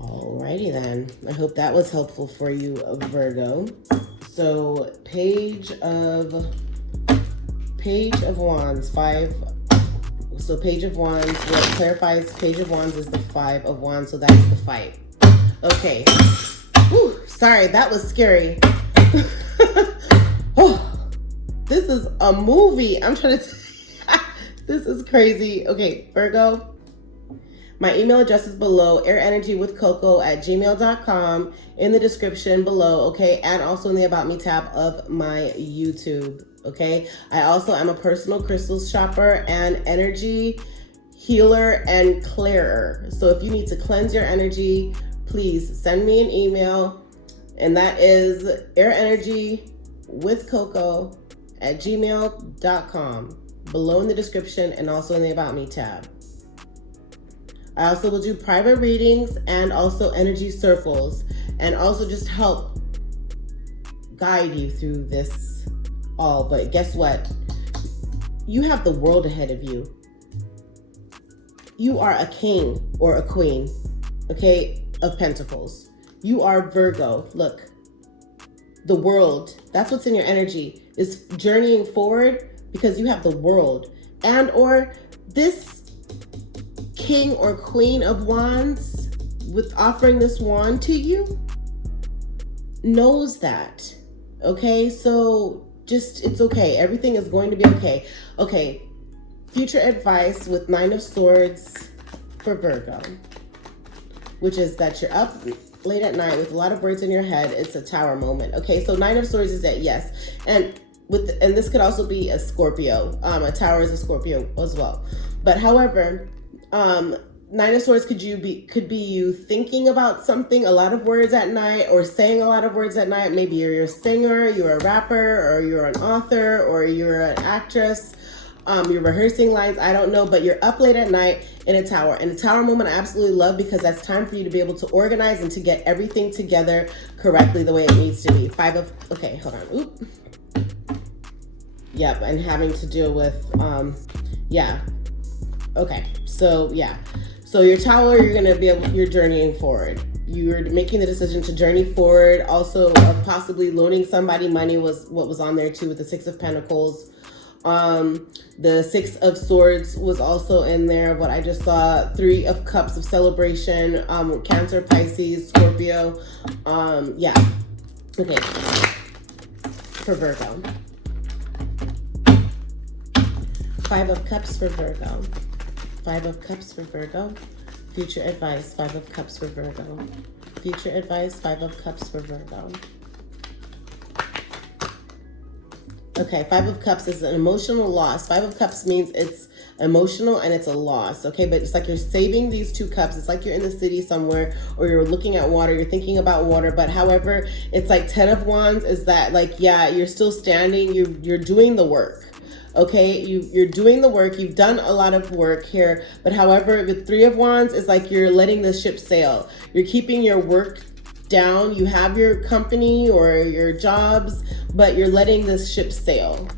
alrighty then. I hope that was helpful for you, Virgo. So Page of Wands, 5. So Page of Wands, what clarifies Page of Wands is the 5 of Wands, so that's the fight. Okay. Whew, sorry, that was scary. Oh, this is a movie. I'm trying to this is crazy. Okay, Virgo. My email address is below, airenergywithcoco@gmail.com, in the description below, okay? And also in the About Me tab of my YouTube, okay? I also am a personal crystals shopper and energy healer, and clearer. So if you need to cleanse your energy, please send me an email, and that is airenergywithcoco@gmail.com, below in the description and also in the About Me tab. I also will do private readings and also energy circles, and also just help guide you through this all. But guess what? You have the world ahead of you. You are a king or a queen, okay, of pentacles. You are Virgo. Look, the world, that's what's in your energy, is journeying forward because you have the world. And or this king or queen of wands with offering this wand to you knows that, okay? So just, it's okay. Everything is going to be okay. Okay, future advice with 9 of Swords for Virgo, which is that you're up late at night with a lot of words in your head. It's a Tower moment. Okay, so 9 of Swords is that, yes. And this could also be a Scorpio. A Tower is a Scorpio as well. But however, 9 of Swords could be you thinking about something, a lot of words at night, or saying a lot of words at night. Maybe you're a singer, you're a rapper, or you're an author, or you're an actress. You're rehearsing lines, I don't know, but you're up late at night in a tower. And a Tower moment I absolutely love, because that's time for you to be able to organize and to get everything together correctly the way it needs to be. Okay, hold on. Oop. Yep, and having to deal with, yeah. Okay, so yeah. So your Tower, you're journeying forward. You're making the decision to journey forward. Also, possibly loaning somebody money was what was on there too, with the 6 of Pentacles. The 6 of Swords was also in there, what I just saw. 3 of Cups of celebration, Cancer, Pisces, Scorpio. Yeah. Okay. For Virgo. 5 of Cups for Virgo. 5 of Cups for Virgo. Future advice, 5 of Cups for Virgo. Future advice, 5 of Cups for Virgo. Okay, 5 of Cups is an emotional loss. 5 of Cups means it's emotional and it's a loss, okay? But it's like you're saving these 2 cups. It's like you're in the city somewhere, or you're looking at water, you're thinking about water. But however, it's like 10 of Wands is that, like, yeah, you're still standing, you're doing the work, okay? You're doing the work. You've done a lot of work here. But however, with 3 of Wands is like you're letting the ship sail. You're keeping your work down. You have your company or your jobs, but you're letting this ship sail.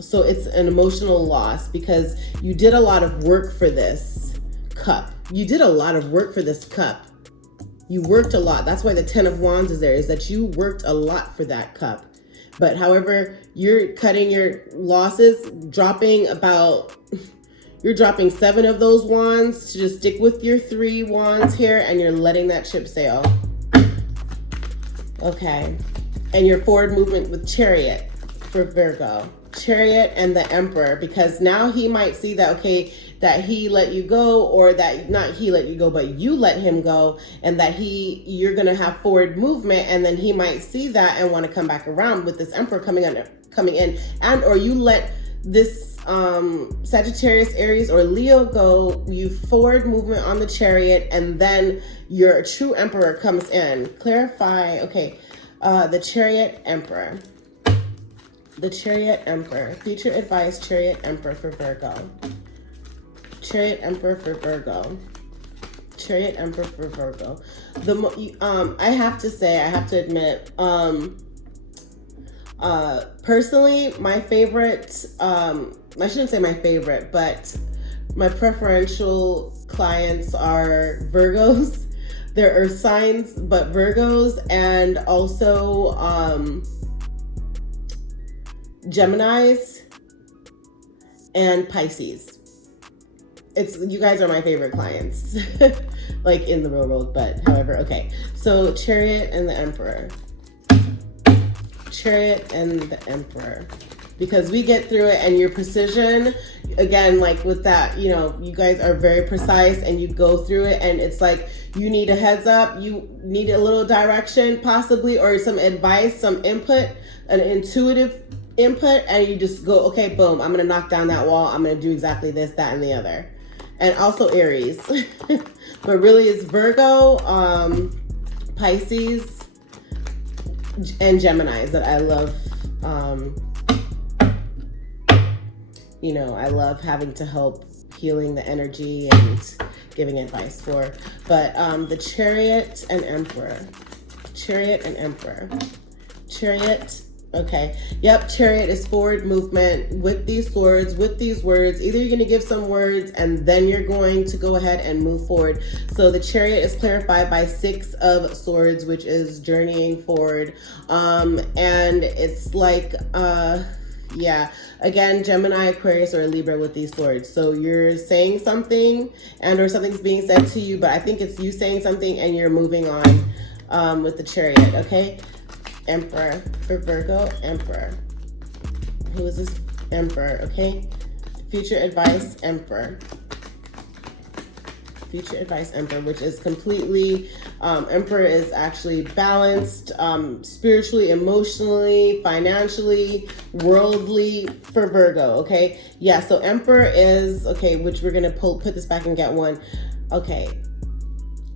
So it's an emotional loss, because you did a lot of work for this cup. You did a lot of work for this cup. You worked a lot. That's why the 10 of Wands is there, is that you worked a lot for that cup. But however, you're cutting your losses, you're dropping 7 of those wands to just stick with your 3 wands here, and you're letting that ship sail. Okay, and your forward movement with Chariot for Virgo. Chariot and the Emperor, because now he might see that, okay, that he let you go, or that not he let you go, but you let him go, and that you're going to have forward movement, and then he might see that and want to come back around with this Emperor coming in, and or you let this Sagittarius, Aries, or Leo go, you forward movement on the Chariot, and then your true Emperor comes in. Clarify, okay, the Chariot Emperor. The Chariot Emperor. Future advice, Chariot Emperor for Virgo. Chariot Emperor for Virgo. Chariot Emperor for Virgo. I have to admit, personally, my favorite, I shouldn't say my favorite, but my preferential clients are Virgos. There are signs, but Virgos, and also Geminis and Pisces. You guys are my favorite clients, like in the real world, but however, okay. So Chariot and the Emperor. Chariot and the Emperor. Because we get through it, and your precision, again, like with that, you know, you guys are very precise, and you go through it, and it's like you need a heads up, you need a little direction possibly, or some advice, some input, an intuitive input, and you just go, okay, boom, I'm gonna knock down that wall, I'm gonna do exactly this, that, and the other. and also Aries. But really it's Virgo, Pisces, and Geminis that I love. You know, I love having to help healing the energy and giving advice for. But the Chariot and Emperor. Chariot and Emperor. Chariot. Okay. Yep. Chariot is forward movement with these swords, with these words. Either you're going to give some words and then you're going to go ahead and move forward. So the Chariot is clarified by 6 of Swords, which is journeying forward. And it's like, yeah, again, Gemini, Aquarius, or Libra with these swords. So you're saying something and or something's being said to you, but I think it's you saying something and you're moving on with the Chariot, okay? Emperor for Virgo, Emperor. Who is this? Emperor, okay? Future advice, Emperor. Future advice, Emperor, which is completely, Emperor is actually balanced, spiritually, emotionally, financially, worldly for Virgo, okay? Yeah, so Emperor is, okay, which we're gonna put this back and get one.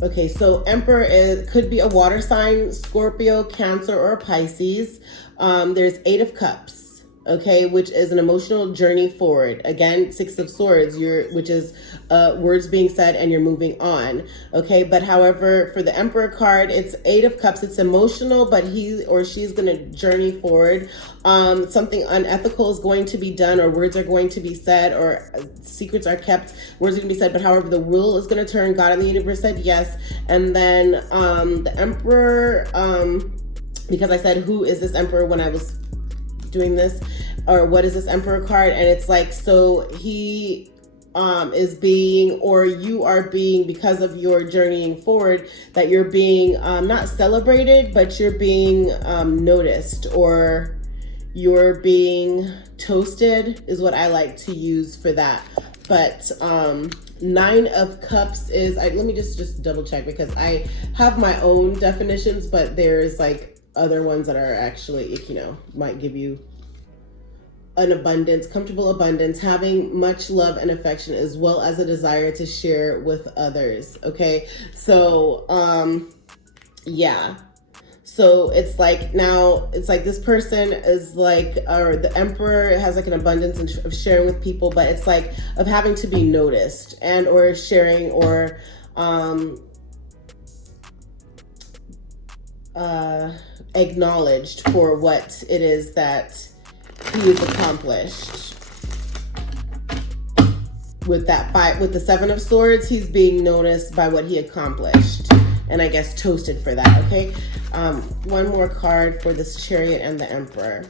Okay, so Emperor could be a water sign, Scorpio, Cancer, or Pisces. There's 8 of Cups, okay, which is an emotional journey forward. Again, 6 of Swords, which is words being said and you're moving on, okay? But however, for the Emperor card, it's 8 of Cups. It's emotional, but he or she's going to journey forward. Something unethical is going to be done, or words are going to be said, or secrets are kept, words are going to be said, but however, the wheel is going to turn. God and the universe said yes. And then the Emperor, because I said, who is this Emperor when I was doing this, or what is this Emperor card? And it's like, so he is being, or you are being, because of your journeying forward, that you're being not celebrated, but you're being noticed, or you're being toasted is what I like to use for that. But 9 of Cups is, let me just double check, because I have my own definitions, but there's like other ones that are actually, you know, might give you an abundance, comfortable abundance, having much love and affection, as well as a desire to share with others. Okay, so yeah, so it's like, now it's like this person is like, or the Emperor has like an abundance of sharing with people, but it's like of having to be noticed and or sharing, or acknowledged for what it is that he has accomplished. With that fight, with the 7 of Swords, he's being noticed by what he accomplished, and I guess toasted for that. Okay, one more card for this Chariot and the Emperor.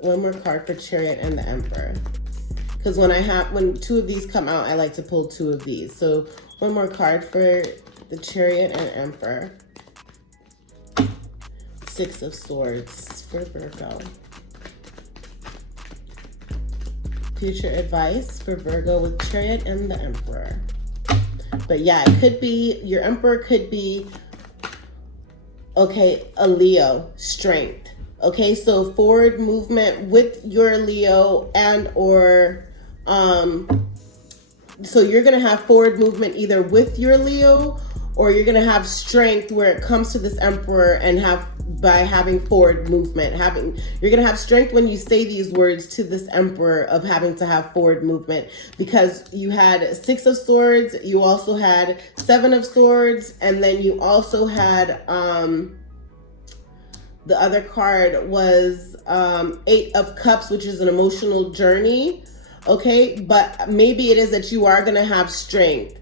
One more card for Chariot and the Emperor, because when 2 of these come out, I like to pull 2 of these. So one more card for the Chariot and Emperor. 6 of Swords for Virgo. Future advice for Virgo with Chariot and the Emperor. But yeah, it could be, your Emperor could be, okay, a Leo, strength. Okay, so forward movement with your Leo, and or, so you're going to have forward movement either with your Leo, or you're going to have strength where it comes to this Emperor, and by having forward movement, you're going to have strength when you say these words to this Emperor of having to have forward movement, because you had 6 of Swords, you also had 7 of Swords, and then you also had, the other card was 8 of Cups, which is an emotional journey. Okay, but maybe it is that you are going to have strength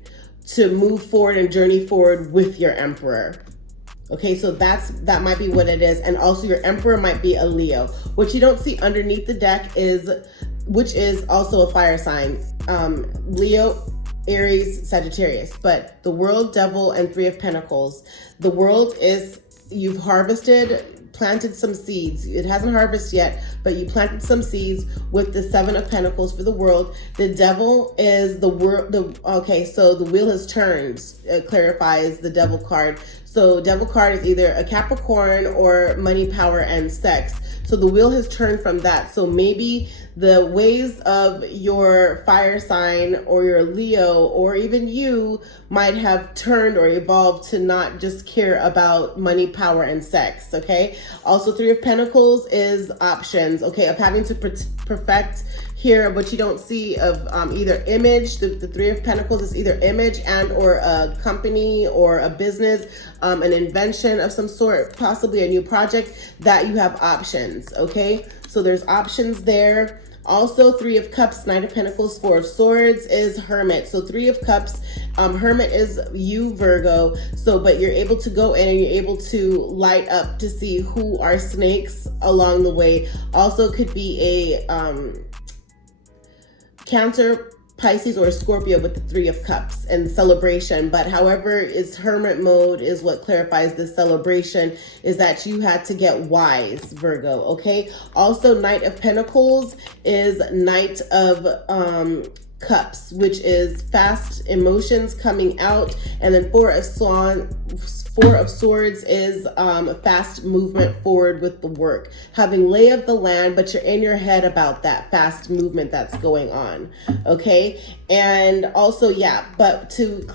to move forward and journey forward with your Emperor. Okay, so that might be what it is. And also your Emperor might be a Leo. What you don't see underneath the deck is, which is also a fire sign, Leo, Aries, Sagittarius. But the World, Devil, and 3 of Pentacles. The World is, you've harvested, planted some seeds. It hasn't harvested yet, but you planted some seeds with the 7 of Pentacles for the World. The Devil is the world. Okay, so the wheel has turned. It clarifies the Devil card. So devil card is either a Capricorn or money, power, and sex. So the wheel has turned from that. So maybe the ways of your fire sign or your Leo or even you might have turned or evolved to not just care about money, power, and sex, okay? Also, Three of Pentacles is options, okay, of having to perfect here, but you don't see of either image. The Three of Pentacles is either image and or a company or a business, an invention of some sort, possibly a new project that you have options, okay? So there's options there. Also, Three of Cups, Knight of Pentacles, Four of Swords is Hermit. So Three of Cups, Hermit is you, Virgo. So, but you're able to go in and you're able to light up to see who are snakes along the way. Also could be a Cancer, Pisces, or Scorpio with the Three of Cups and celebration. But however, is hermit mode is what clarifies this celebration, is that you had to get wise, Virgo, okay? Also, Knight of Pentacles is Knight of Cups, which is fast emotions coming out. And then Four of Swords is fast movement forward with the work, having lay of the land, but you're in your head about that fast movement that's going on, okay? And also, yeah, but to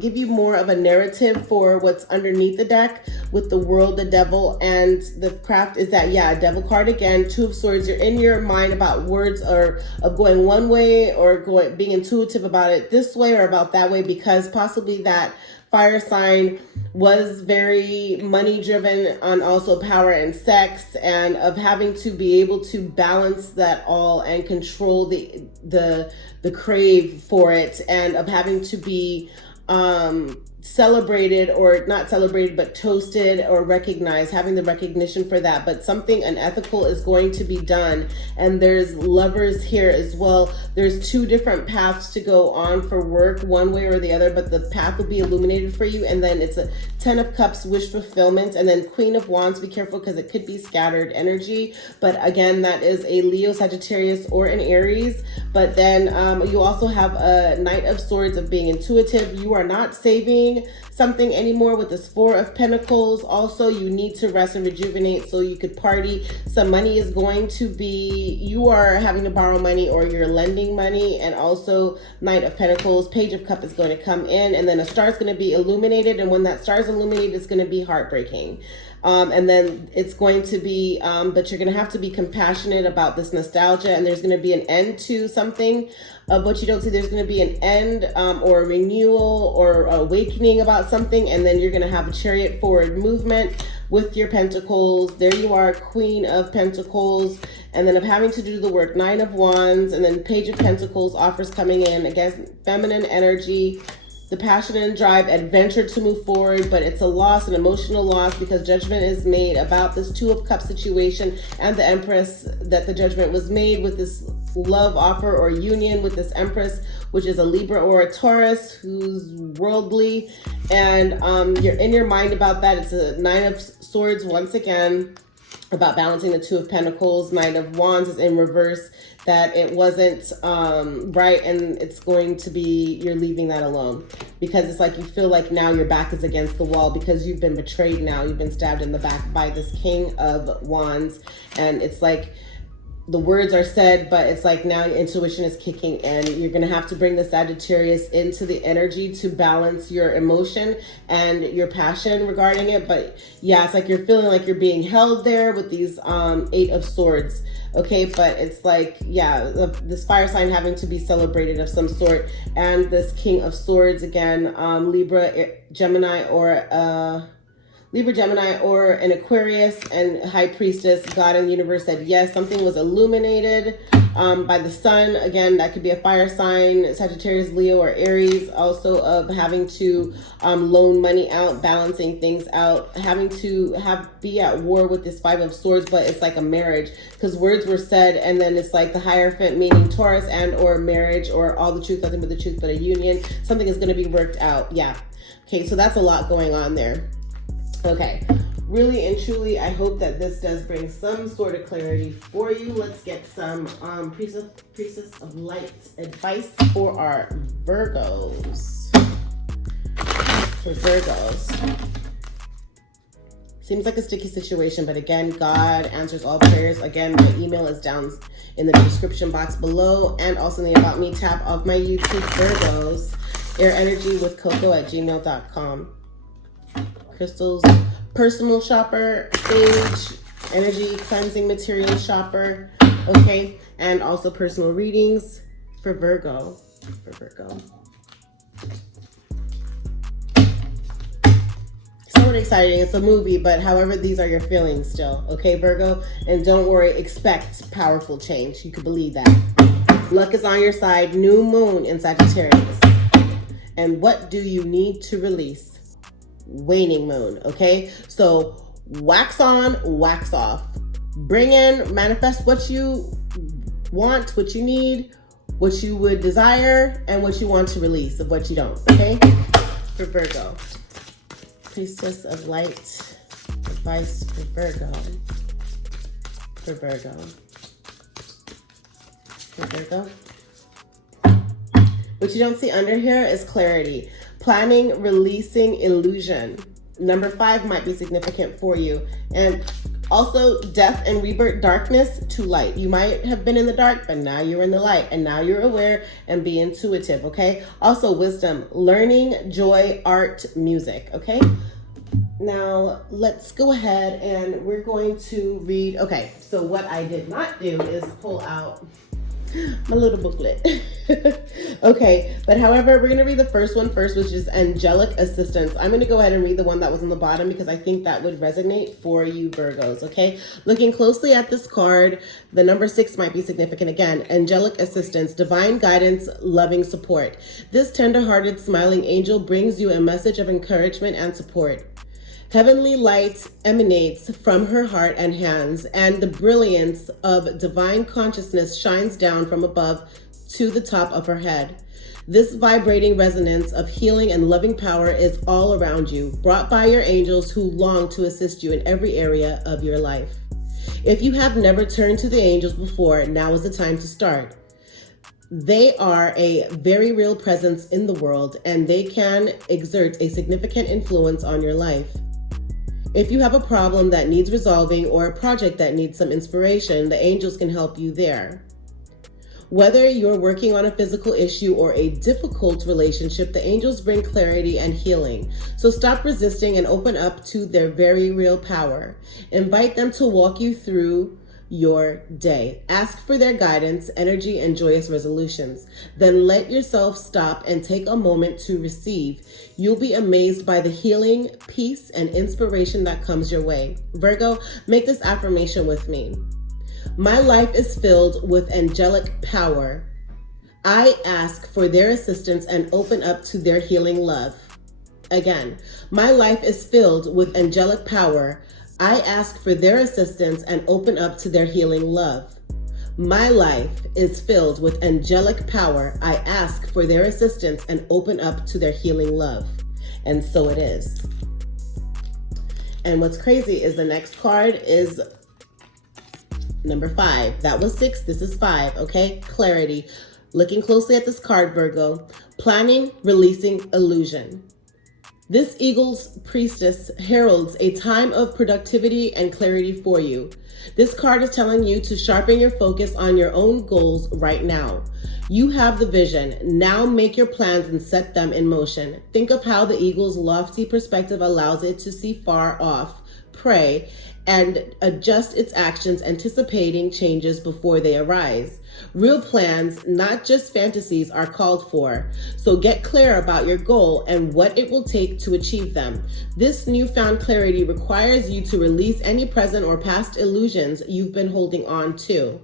give you more of a narrative for what's underneath the deck with the World, the Devil, and the Craft is that, yeah, Devil card again, Two of Swords, you're in your mind about words or of going one way or being intuitive about it this way or about that way, because possibly that fire sign was very money driven on also power and sex, and of having to be able to balance that all and control the crave for it, and of having to be celebrated, or not celebrated, but toasted or recognized, having the recognition for that. But something unethical is going to be done. And there's Lovers here as well. There's two different paths to go on for work, one way or the other, but the path will be illuminated for you. And then it's a Ten of Cups, wish fulfillment, and then Queen of Wands. Be careful because it could be scattered energy. But again, that is a Leo, Sagittarius, or an Aries. But then you also have a Knight of Swords of being intuitive. You are not saving something anymore with this Four of Pentacles. Also, you need to rest and rejuvenate so you could party. Some money is going to be, you are having to borrow money or you're lending money. And also Knight of Pentacles, Page of Cup is going to come in, and then a star is going to be illuminated. And when that star is illuminated, it's going to be heartbreaking. And then it's going to be, but you're going to have to be compassionate about this nostalgia, and there's going to be an end to something of what you don't see. There's going to be an end or a renewal or awakening about something, and then you're going to have a Chariot forward movement with your Pentacles. There you are, Queen of Pentacles, and then of having to do the work, Nine of Wands, and then Page of Pentacles, offers coming in, again, feminine energy, the passion and drive, adventure to move forward, but it's a loss, an emotional loss, because judgment is made about this Two of Cups situation, and the Empress, that the judgment was made with this love offer or union with this Empress, which is a Libra or a Taurus who's worldly, and you're in your mind about that. It's a Nine of Swords once again, about balancing the Two of Pentacles. Knight of Wands is in reverse, that it wasn't right, and it's going to be, you're leaving that alone, because it's like you feel like now your back is against the wall because you've been betrayed now. You've been stabbed in the back by this King of Wands, and it's like the words are said, but it's like now your intuition is kicking in. You're going to have to bring the Sagittarius into the energy to balance your emotion and your passion regarding it. But yeah, it's like you're feeling like you're being held there with these Eight of Swords. Okay, but it's like, yeah, this fire sign having to be celebrated of some sort. And this King of Swords, again, Libra, Gemini, or an Aquarius, and High Priestess, God and universe said yes. Something was illuminated by the sun. Again, that could be a fire sign, Sagittarius, Leo, or Aries. Also of having to loan money out, balancing things out, having to be at war with this Five of Swords, but it's like a marriage, because words were said, and then it's like the Hierophant, meaning Taurus, and or marriage, or all the truth, nothing but the truth, but a union. Something is going to be worked out. Yeah. Okay, so that's a lot going on there. Okay, really and truly, I hope that this does bring some sort of clarity for you. Let's get some Priestess of Light advice for our Virgos. For Virgos. Seems like a sticky situation, but again, God answers all prayers. Again, my email is down in the description box below, and also in the About Me tab of my YouTube, Virgos. Air Energy with Coco@gmail.com. Crystals, personal shopper, sage, energy cleansing material shopper, okay? And also personal readings for Virgo. Somewhat exciting. It's a movie, but however, these are your feelings still, okay, Virgo? And don't worry, expect powerful change. You can believe that. Luck is on your side. New moon in Sagittarius. And what do you need to release? Waning moon, okay? So wax on, wax off. Bring in, manifest what you want, what you need, what you would desire, and what you want to release of what you don't, okay? For Virgo. Priestess of Light, advice for Virgo. For Virgo. For Virgo. What you don't see under here is clarity. Planning, releasing illusion. Number 5 might be significant for you. And also death and rebirth, darkness to light. You might have been in the dark, but now you're in the light, and now you're aware, and be intuitive, okay? Also wisdom, learning, joy, art, music, okay? Now let's go ahead and we're going to read. Okay, so what I did not do is pull out my little booklet. Okay, but however, we're going to read the first one first, which is angelic assistance. I'm going to go ahead and read the one that was on the bottom because I think that would resonate for you Virgos, okay? Looking closely at this card, the number 6 might be significant again. Angelic assistance, divine guidance, loving support. This tender-hearted, smiling angel brings you a message of encouragement and support. Heavenly light emanates from her heart and hands, and the brilliance of divine consciousness shines down from above to the top of her head. This vibrating resonance of healing and loving power is all around you, brought by your angels who long to assist you in every area of your life. If you have never turned to the angels before, now is the time to start. They are a very real presence in the world, and they can exert a significant influence on your life. If you have a problem that needs resolving or a project that needs some inspiration, the angels can help you there. Whether you're working on a physical issue or a difficult relationship, the angels bring clarity and healing. So stop resisting and open up to their very real power. Invite them to walk you through your day. Ask for their guidance, energy, and joyous resolutions. Then let yourself stop and take a moment to receive. You'll be amazed by the healing, peace, and inspiration that comes your way. Virgo, make this affirmation with me. My life is filled with angelic power. I ask for their assistance and open up to their healing love. Again, my life is filled with angelic power. I ask for their assistance and open up to their healing love. My life is filled with angelic power. I ask for their assistance and open up to their healing love. And so it is. And what's crazy is the next card is number 5. That was 6. This is 5. Okay. Clarity. Looking closely at this card, Virgo. Planning, releasing illusion. This eagle's priestess heralds a time of productivity and clarity for you. This card is telling you to sharpen your focus on your own goals right now. You have the vision. Now make your plans and set them in motion. Think of how the eagle's lofty perspective allows it to see far off, pray, and adjust its actions, anticipating changes before they arise. Real plans, not just fantasies, are called for. So get clear about your goal and what it will take to achieve them. This newfound clarity requires you to release any present or past illusions you've been holding on to.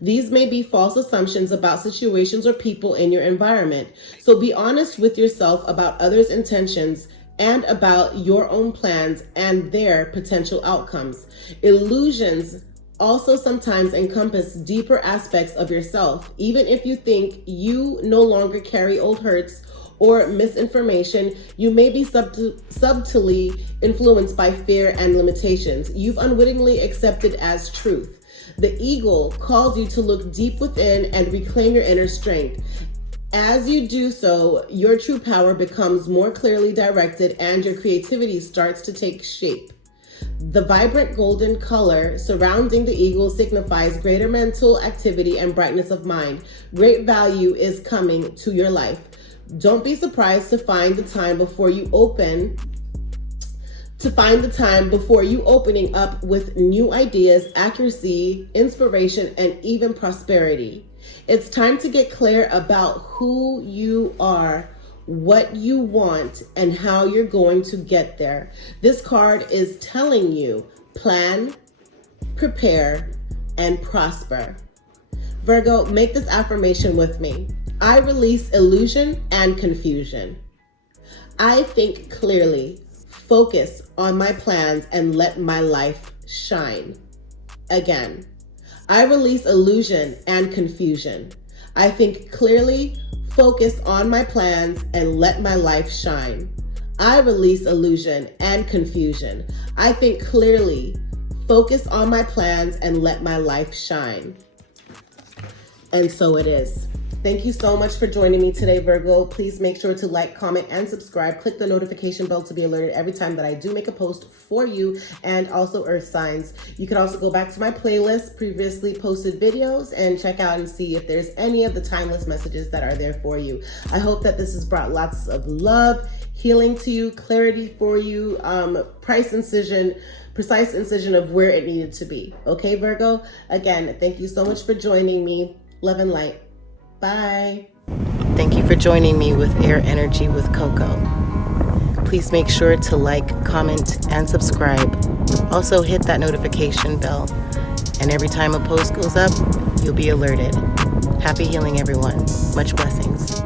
These may be false assumptions about situations or people in your environment. So be honest with yourself about others' intentions and about your own plans and their potential outcomes. Illusions also sometimes encompass deeper aspects of yourself. Even if you think you no longer carry old hurts or misinformation, you may be subtly influenced by fear and limitations you've unwittingly accepted as truth. The eagle calls you to look deep within and reclaim your inner strength. As you do so, your true power becomes more clearly directed and your creativity starts to take shape. The vibrant golden color surrounding the eagle signifies greater mental activity and brightness of mind. Great value is coming to your life. Don't be surprised to find the time before you opening up with new ideas, accuracy, inspiration, and even prosperity. It's time to get clear about who you are, what you want, and how you're going to get there. This card is telling you plan, prepare, and prosper. Virgo, make this affirmation with me. I release illusion and confusion. I think clearly, focus on my plans, and let my life shine. Again, I release illusion and confusion. I think clearly, focus on my plans, and let my life shine. I release illusion and confusion. I think clearly, focus on my plans, and let my life shine. And so it is. Thank you so much for joining me today, Virgo. Please make sure to like, comment, and subscribe. Click the notification bell to be alerted every time that I do make a post for you, and also earth signs. You can also go back to my playlist, previously posted videos, and check out and see if there's any of the timeless messages that are there for you. I hope that this has brought lots of love, healing to you, clarity for you, precise incision of where it needed to be. Okay, Virgo? Again, thank you so much for joining me. Love and light. Bye. Thank you for joining me with Air Energy with Coco. Please make sure to like, comment, and subscribe. Also hit that notification bell. And every time a post goes up, you'll be alerted. Happy healing, everyone. Much blessings.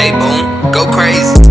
Hey, boom, go crazy.